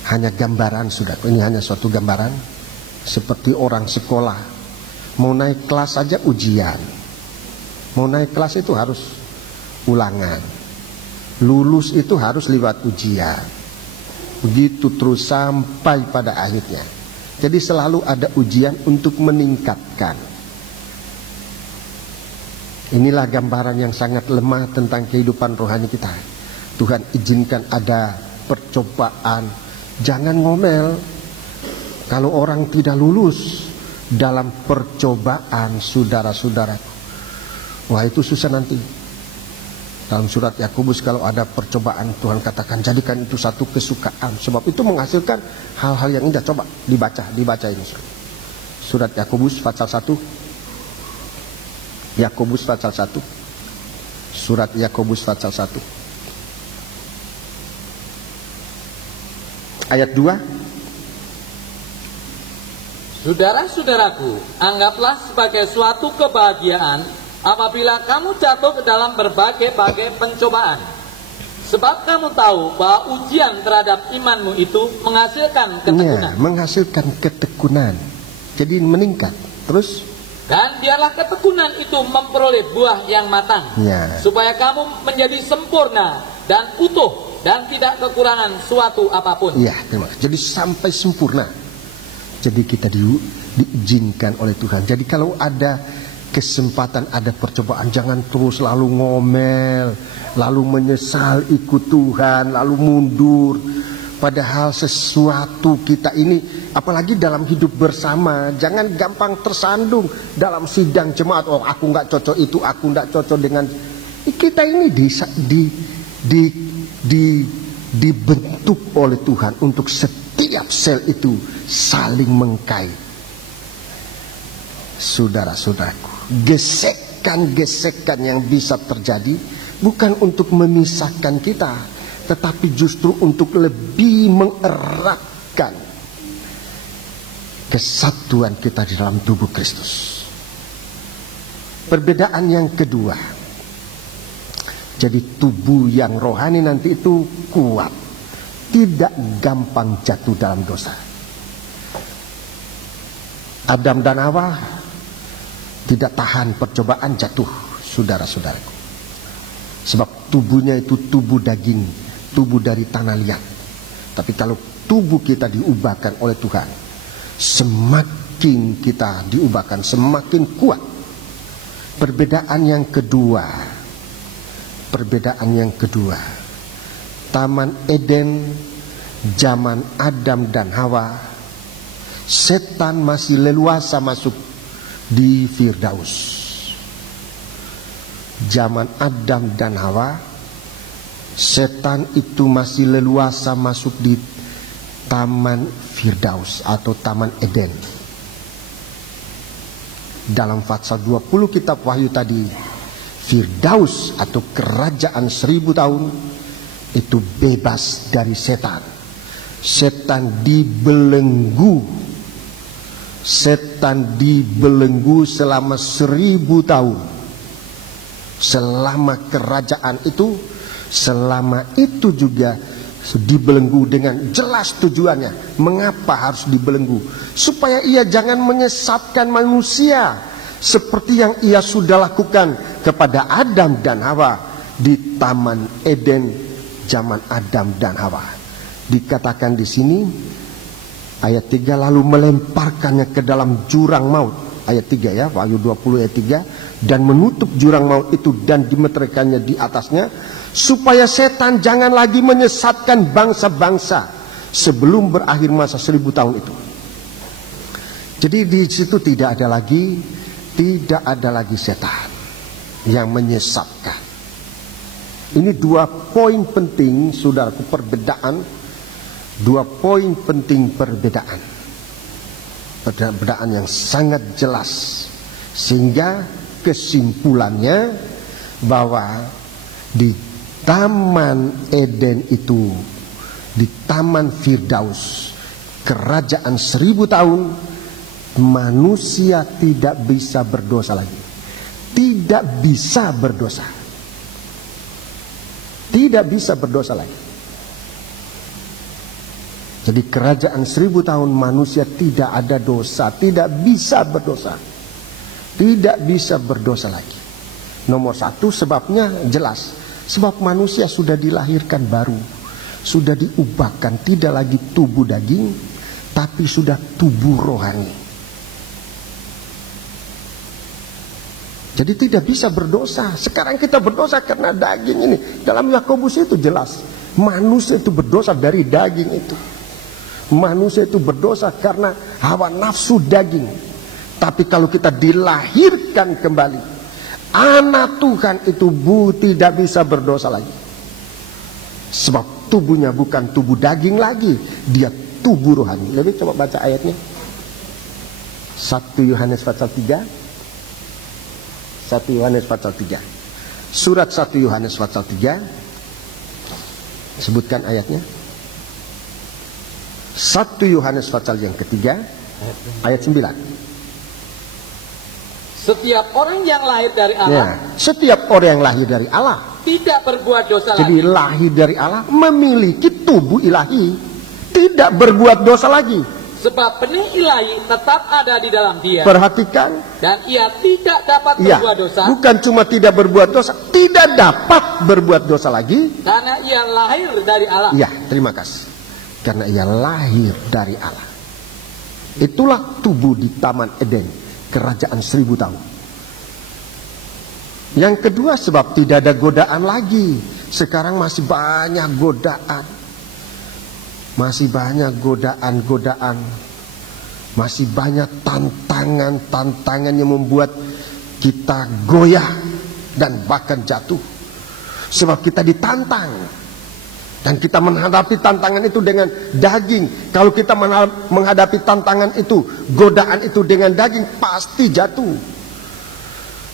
hanya gambaran, sudah. Ini hanya suatu gambaran, seperti orang sekolah mau naik kelas saja ujian, mau naik kelas itu harus ulangan, lulus itu harus lewat ujian, begitu terus sampai pada akhirnya. Jadi selalu ada ujian untuk meningkatkan. Inilah gambaran yang sangat lemah tentang kehidupan rohani kita. Tuhan izinkan ada percobaan. Jangan ngomel kalau orang tidak lulus dalam percobaan, saudara-saudara. Wah, itu susah nanti. Dalam surat Yakobus kalau ada percobaan, Tuhan katakan jadikan itu satu kesukaan, sebab itu menghasilkan hal-hal yang indah. Coba dibaca ini. Surat Yakobus pasal 1. Yakobus pasal 1. Surat Yakobus pasal 1. Ayat 2. Saudara-saudaraku, anggaplah sebagai suatu kebahagiaan apabila kamu jatuh ke dalam berbagai-bagai pencobaan. Sebab kamu tahu bahwa ujian terhadap imanmu itu menghasilkan ketekunan. Ya, menghasilkan ketekunan. Jadi meningkat. Terus? Dan biarlah ketekunan itu memperoleh buah yang matang, supaya kamu menjadi sempurna dan utuh dan tidak kekurangan suatu apapun. Ya, terima kasih. Jadi sampai sempurna. Jadi kita diizinkan oleh Tuhan. Jadi kalau ada kesempatan, ada percobaan, jangan terus lalu ngomel, lalu menyesal ikut Tuhan, lalu mundur. Padahal sesuatu kita ini, apalagi dalam hidup bersama, jangan gampang tersandung dalam sidang jemaat. Oh, aku nggak cocok itu, aku nggak cocok dengan kita ini. Dibentuk oleh Tuhan untuk setiap sel itu saling mengkait. Saudara-saudaraku, gesekan-gesekan yang bisa terjadi bukan untuk memisahkan kita, tetapi justru untuk lebih mengeratkan kesatuan kita di dalam tubuh Kristus. Perbedaan yang kedua, jadi tubuh yang rohani nanti itu kuat, tidak gampang jatuh dalam dosa. Adam dan Hawa tidak tahan percobaan, jatuh, saudara-saudaraku. Sebab tubuhnya itu tubuh daging, tubuh dari tanah liat. Tapi kalau tubuh kita diubahkan oleh Tuhan, semakin kita diubahkan, semakin kuat. Perbedaan yang kedua, Taman Eden, zaman Adam dan Hawa, setan masih leluasa masuk di Firdaus. Zaman Adam dan Hawa, setan itu masih leluasa masuk di Taman Firdaus atau Taman Eden. Dalam pasal 20 kitab Wahyu tadi, Firdaus atau kerajaan 1000 tahun itu bebas dari setan. Setan dibelenggu. Setan dibelenggu selama 1000 tahun. Selama kerajaan itu, selama itu juga dibelenggu dengan jelas tujuannya. Mengapa harus dibelenggu? Supaya ia jangan menyesatkan manusia seperti yang ia sudah lakukan kepada Adam dan Hawa di Taman Eden zaman Adam dan Hawa. Dikatakan di sini ayat 3, lalu melemparkannya ke dalam jurang maut ayat 3 ya, Wahyu 20 ayat 3, dan menutup jurang maut itu dan dimeteraikannya di atasnya, supaya setan jangan lagi menyesatkan bangsa-bangsa sebelum berakhir masa 1000 tahun itu. Jadi di situ tidak ada lagi setan yang menyesatkan. Ini 2 poin penting, saudaraku, perbedaan. 2 poin penting perbedaan yang sangat jelas, sehingga kesimpulannya bahwa di Taman Eden itu, di Taman Firdaus, kerajaan 1000 tahun, manusia tidak bisa berdosa lagi. Tidak bisa berdosa. Tidak bisa berdosa lagi. Jadi kerajaan 1000 tahun manusia tidak ada dosa, tidak bisa berdosa. Tidak bisa berdosa lagi. Nomor 1 sebabnya jelas. Sebab manusia sudah dilahirkan baru. Sudah diubahkan, tidak lagi tubuh daging, tapi sudah tubuh rohani. Jadi tidak bisa berdosa. Sekarang kita berdosa karena daging ini. Dalam Yakobus itu jelas. Manusia itu berdosa dari daging itu. Manusia itu berdosa karena hawa nafsu daging. Tapi kalau kita dilahirkan kembali, anak Tuhan itu tidak bisa berdosa lagi. Sebab tubuhnya bukan tubuh daging lagi, dia tubuh rohani. Lebih coba baca ayatnya. 1 Yohanes pasal 3. 1 Yohanes pasal 3. Surat 1 Yohanes pasal 3. Sebutkan ayatnya. 1 Yohanes pasal yang ketiga ayat 9. Setiap orang yang lahir dari Allah, Ya, setiap orang yang lahir dari Allah tidak berbuat dosa jadi lagi. lahir dari Allah, memiliki tubuh ilahi, tidak berbuat dosa lagi. Sebab benih ilahi tetap ada di dalam dia. Perhatikan, Dan ia tidak dapat ya, berbuat dosa. bukan cuma tidak berbuat dosa, tidak dapat berbuat dosa lagi. Karena ia lahir dari Allah. Ya, terima kasih. Karena ia lahir dari Allah. Itulah tubuh di Taman Eden, kerajaan 1000 tahun. Yang kedua, sebab tidak ada godaan lagi. Sekarang masih banyak godaan. Masih banyak godaan-godaan. Masih banyak tantangan-tantangan yang membuat kita goyah dan bahkan jatuh. Sebab kita ditantang. Dan kita menghadapi tantangan itu dengan daging. Kalau kita menghadapi tantangan itu, godaan itu dengan daging, pasti jatuh.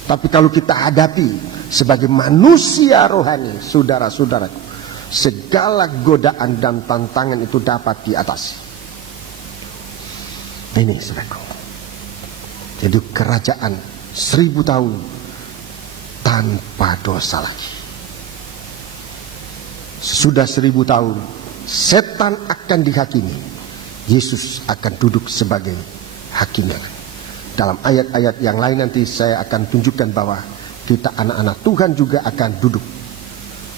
Tapi kalau kita hadapi sebagai manusia rohani, saudara-saudaraku, segala godaan dan tantangan itu dapat diatasi. Ini saudaraku. Jadi kerajaan 1000 tahun tanpa dosa lagi. Sesudah 1000 tahun, setan akan dihakimi. Yesus akan duduk sebagai hakimnya. Dalam ayat-ayat yang lain nanti saya akan tunjukkan bahwa kita anak-anak Tuhan juga akan duduk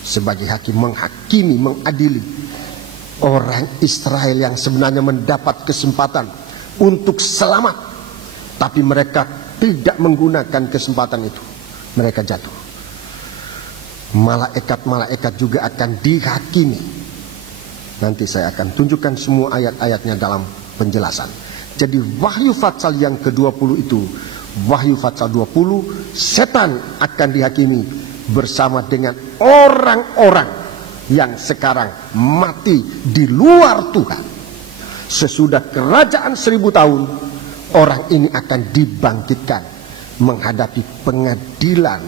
sebagai hakim, menghakimi, mengadili orang Israel yang sebenarnya mendapat kesempatan untuk selamat, tapi mereka tidak menggunakan kesempatan itu. Mereka jatuh. Malaikat-malaikat juga akan dihakimi. Nanti saya akan tunjukkan semua ayat-ayatnya dalam penjelasan. Jadi Wahyu pasal yang ke-20 itu, Wahyu pasal 20, setan akan dihakimi bersama dengan orang-orang yang sekarang mati di luar Tuhan. Sesudah kerajaan 1000 tahun, orang ini akan dibangkitkan menghadapi pengadilan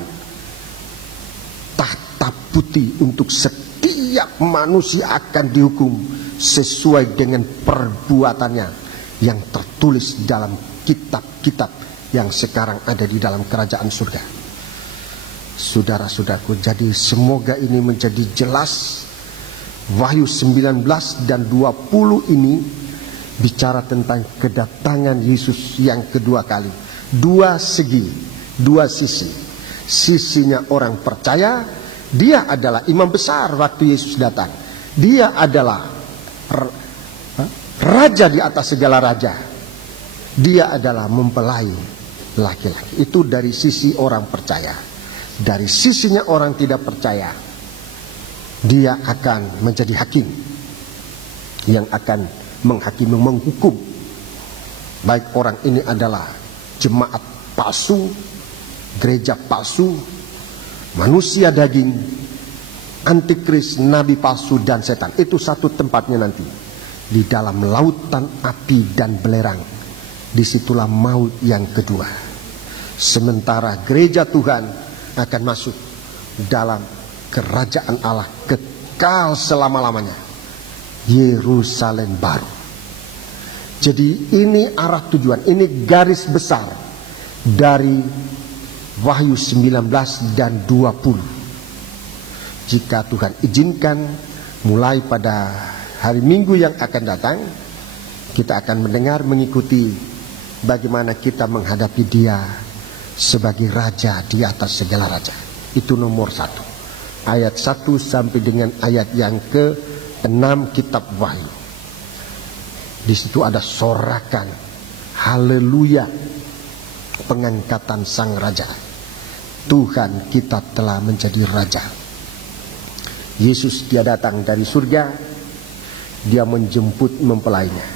tahta putih untuk setiap manusia akan dihukum sesuai dengan perbuatannya yang tertulis dalam kitab-kitab yang sekarang ada di dalam kerajaan surga. Saudara-saudaraku, jadi semoga ini menjadi jelas. Wahyu 19 dan 20 ini bicara tentang kedatangan Yesus yang kedua kali. Dua segi, dua sisi. Sisinya orang percaya, dia adalah imam besar waktu Yesus datang. Dia adalah raja di atas segala raja. Dia adalah mempelai laki-laki. Itu dari sisi orang percaya. Dari sisinya orang tidak percaya, dia akan menjadi hakim yang akan menghakimi, menghukum. Baik orang ini adalah jemaat palsu, gereja palsu, manusia daging, antikris, nabi palsu, dan setan. Itu satu tempatnya nanti, di dalam lautan api dan belerang. Disitulah maut yang kedua. Sementara gereja Tuhan akan masuk dalam kerajaan Allah kekal selama-lamanya, Yerusalem baru. Jadi ini arah tujuan, ini garis besar dari Wahyu 19 dan 20. Jika Tuhan izinkan, mulai pada hari Minggu yang akan datang, kita akan mendengar, mengikuti bagaimana kita menghadapi Dia sebagai Raja di atas segala raja. Itu nomor 1. Ayat 1 sampai dengan ayat yang ke-6 kitab Wahyu. Di situ ada sorakan haleluya, pengangkatan sang raja. Tuhan kita telah menjadi raja. Yesus dia datang dari surga, dia menjemput mempelainya.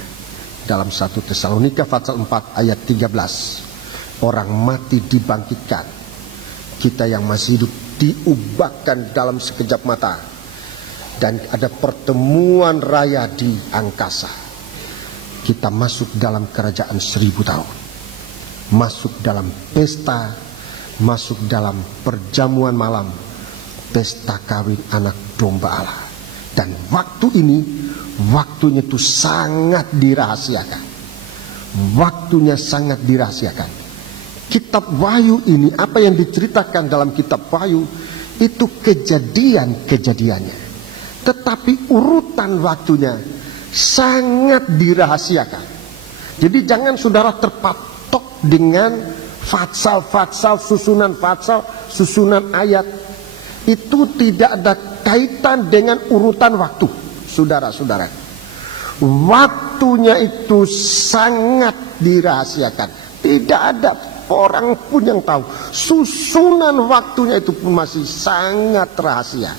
Dalam 1 Tesalonika pasal 4 ayat 13, orang mati dibangkitkan, kita yang masih hidup diubahkan dalam sekejap mata, dan ada pertemuan raya di angkasa. Kita masuk dalam kerajaan 1000 tahun, masuk dalam pesta, masuk dalam perjamuan malam, pesta kawin anak domba Allah. Dan waktu ini, waktunya itu sangat dirahasiakan. Waktunya sangat dirahasiakan. Kitab Wahyu ini, apa yang diceritakan dalam kitab Wahyu, itu kejadian-kejadiannya. Tetapi urutan waktunya sangat dirahasiakan. Jadi jangan saudara terpatok dengan fatsal, susunan ayat. Itu tidak ada kaitan dengan urutan waktu, saudara-saudara. Waktunya itu sangat dirahasiakan. Tidak ada orang pun yang tahu. Susunan waktunya itu pun masih sangat rahasia.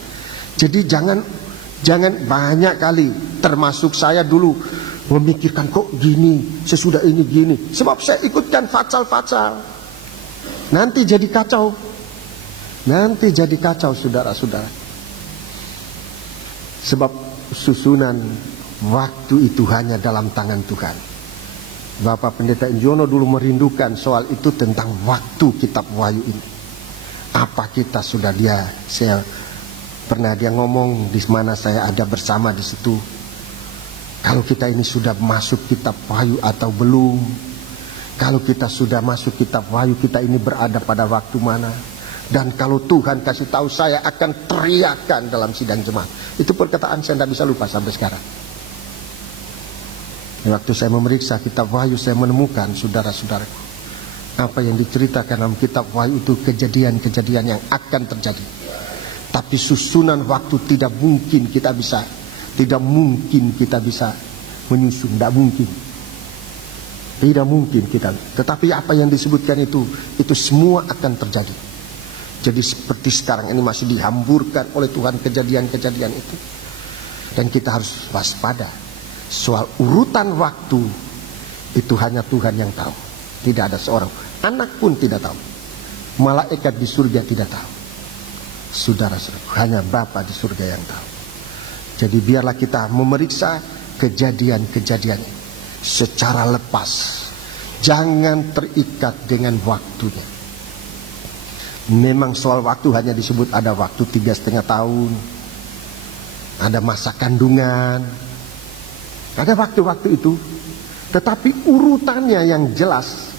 Jadi jangan banyak kali, termasuk saya dulu, memikirkan kok gini, sesudah ini gini. Sebab saya ikutkan fatsal. Nanti jadi kacau. Nanti jadi kacau, saudara-saudara. Sebab susunan waktu itu hanya dalam tangan Tuhan. Bapak Pendeta Injono dulu merindukan soal itu, tentang waktu kitab Wahyu ini. Apa kita sudah pernah dia ngomong di mana saya ada bersama di situ. Kalau kita ini sudah masuk kitab Wahyu atau belum? Kalau kita sudah masuk kitab Wahyu, kita ini berada pada waktu mana? Dan kalau Tuhan kasih tahu, saya akan teriakan dalam sidang jemaat. Itu perkataan saya tidak bisa lupa sampai sekarang. Waktu saya memeriksa kitab Wahyu, saya menemukan, saudara-saudaraku, apa yang diceritakan dalam kitab Wahyu itu kejadian-kejadian yang akan terjadi. Tapi susunan waktu tidak mungkin kita bisa menyusun, tidak mungkin kita. Tetapi apa yang disebutkan itu semua akan terjadi. Jadi seperti sekarang ini masih dihamburkan oleh Tuhan kejadian-kejadian itu, dan kita harus waspada. Soal urutan waktu itu hanya Tuhan yang tahu. Tidak ada seorang anak pun tidak tahu. Malaikat di surga tidak tahu. Saudara-saudara, hanya Bapa di surga yang tahu. Jadi biarlah kita memeriksa kejadian-kejadian secara lepas. Jangan terikat dengan waktunya. Memang soal waktu hanya disebut ada waktu 3,5 tahun, ada masa kandungan, ada waktu-waktu itu. Tetapi urutannya yang jelas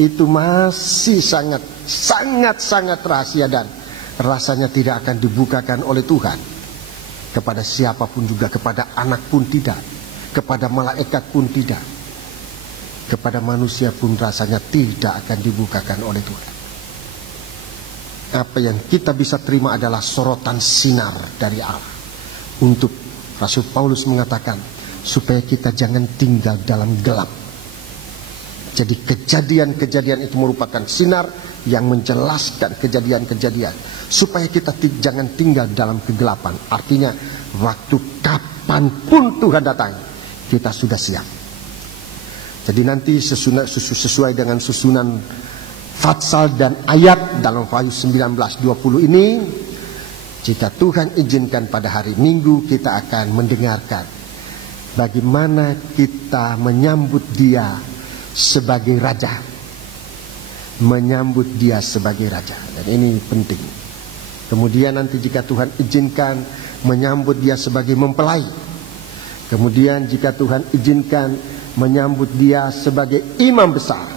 itu masih sangat rahasia, dan rasanya tidak akan dibukakan oleh Tuhan kepada siapapun juga, kepada anak pun tidak, kepada malaikat pun tidak, kepada manusia pun rasanya tidak akan dibukakan oleh Tuhan. Apa yang kita bisa terima adalah sorotan sinar dari Allah. Untuk Rasul Paulus mengatakan, supaya kita jangan tinggal dalam gelap. Jadi kejadian-kejadian itu merupakan sinar yang menjelaskan kejadian-kejadian, supaya kita jangan tinggal dalam kegelapan. Artinya waktu kapanpun Tuhan datang, kita sudah siap. Jadi nanti sesuai dengan susunan fatsal dan ayat dalam Wahyu 19:20 ini, jika Tuhan izinkan pada hari Minggu kita akan mendengarkan bagaimana kita menyambut Dia sebagai Raja. Menyambut Dia sebagai Raja. Dan ini penting. Kemudian nanti jika Tuhan izinkan, menyambut Dia sebagai mempelai. Kemudian jika Tuhan izinkan, menyambut Dia sebagai imam besar.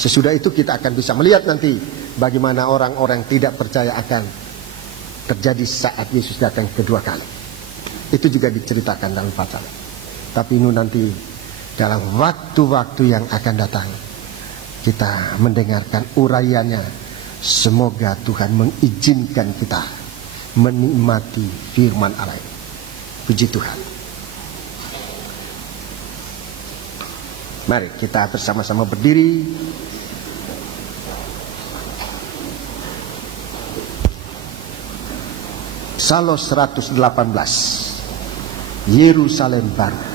Sesudah itu kita akan bisa melihat nanti bagaimana orang-orang tidak percaya akan terjadi saat Yesus datang kedua kali. Itu juga diceritakan dalam pasal. Tapi ini nanti dalam waktu-waktu yang akan datang kita mendengarkan uraiannya. Semoga Tuhan mengizinkan kita menikmati firman Allah. Puji Tuhan. Mari kita bersama-sama berdiri. Psalm 118, Yerusalem baru.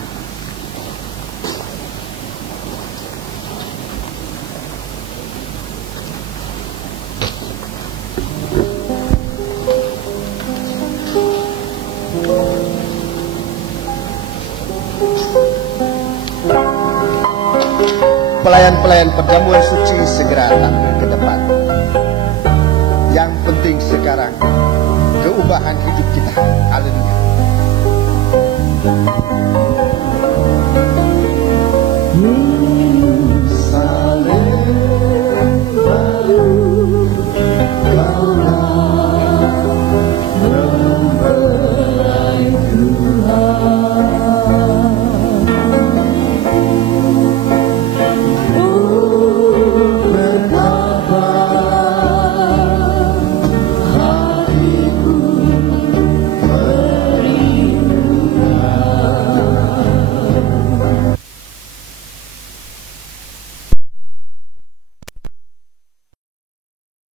Pelayan-pelayan perjamuan suci segera tampil ke depan. Yang penting sekarang keubahan hidup kita. Haleluya.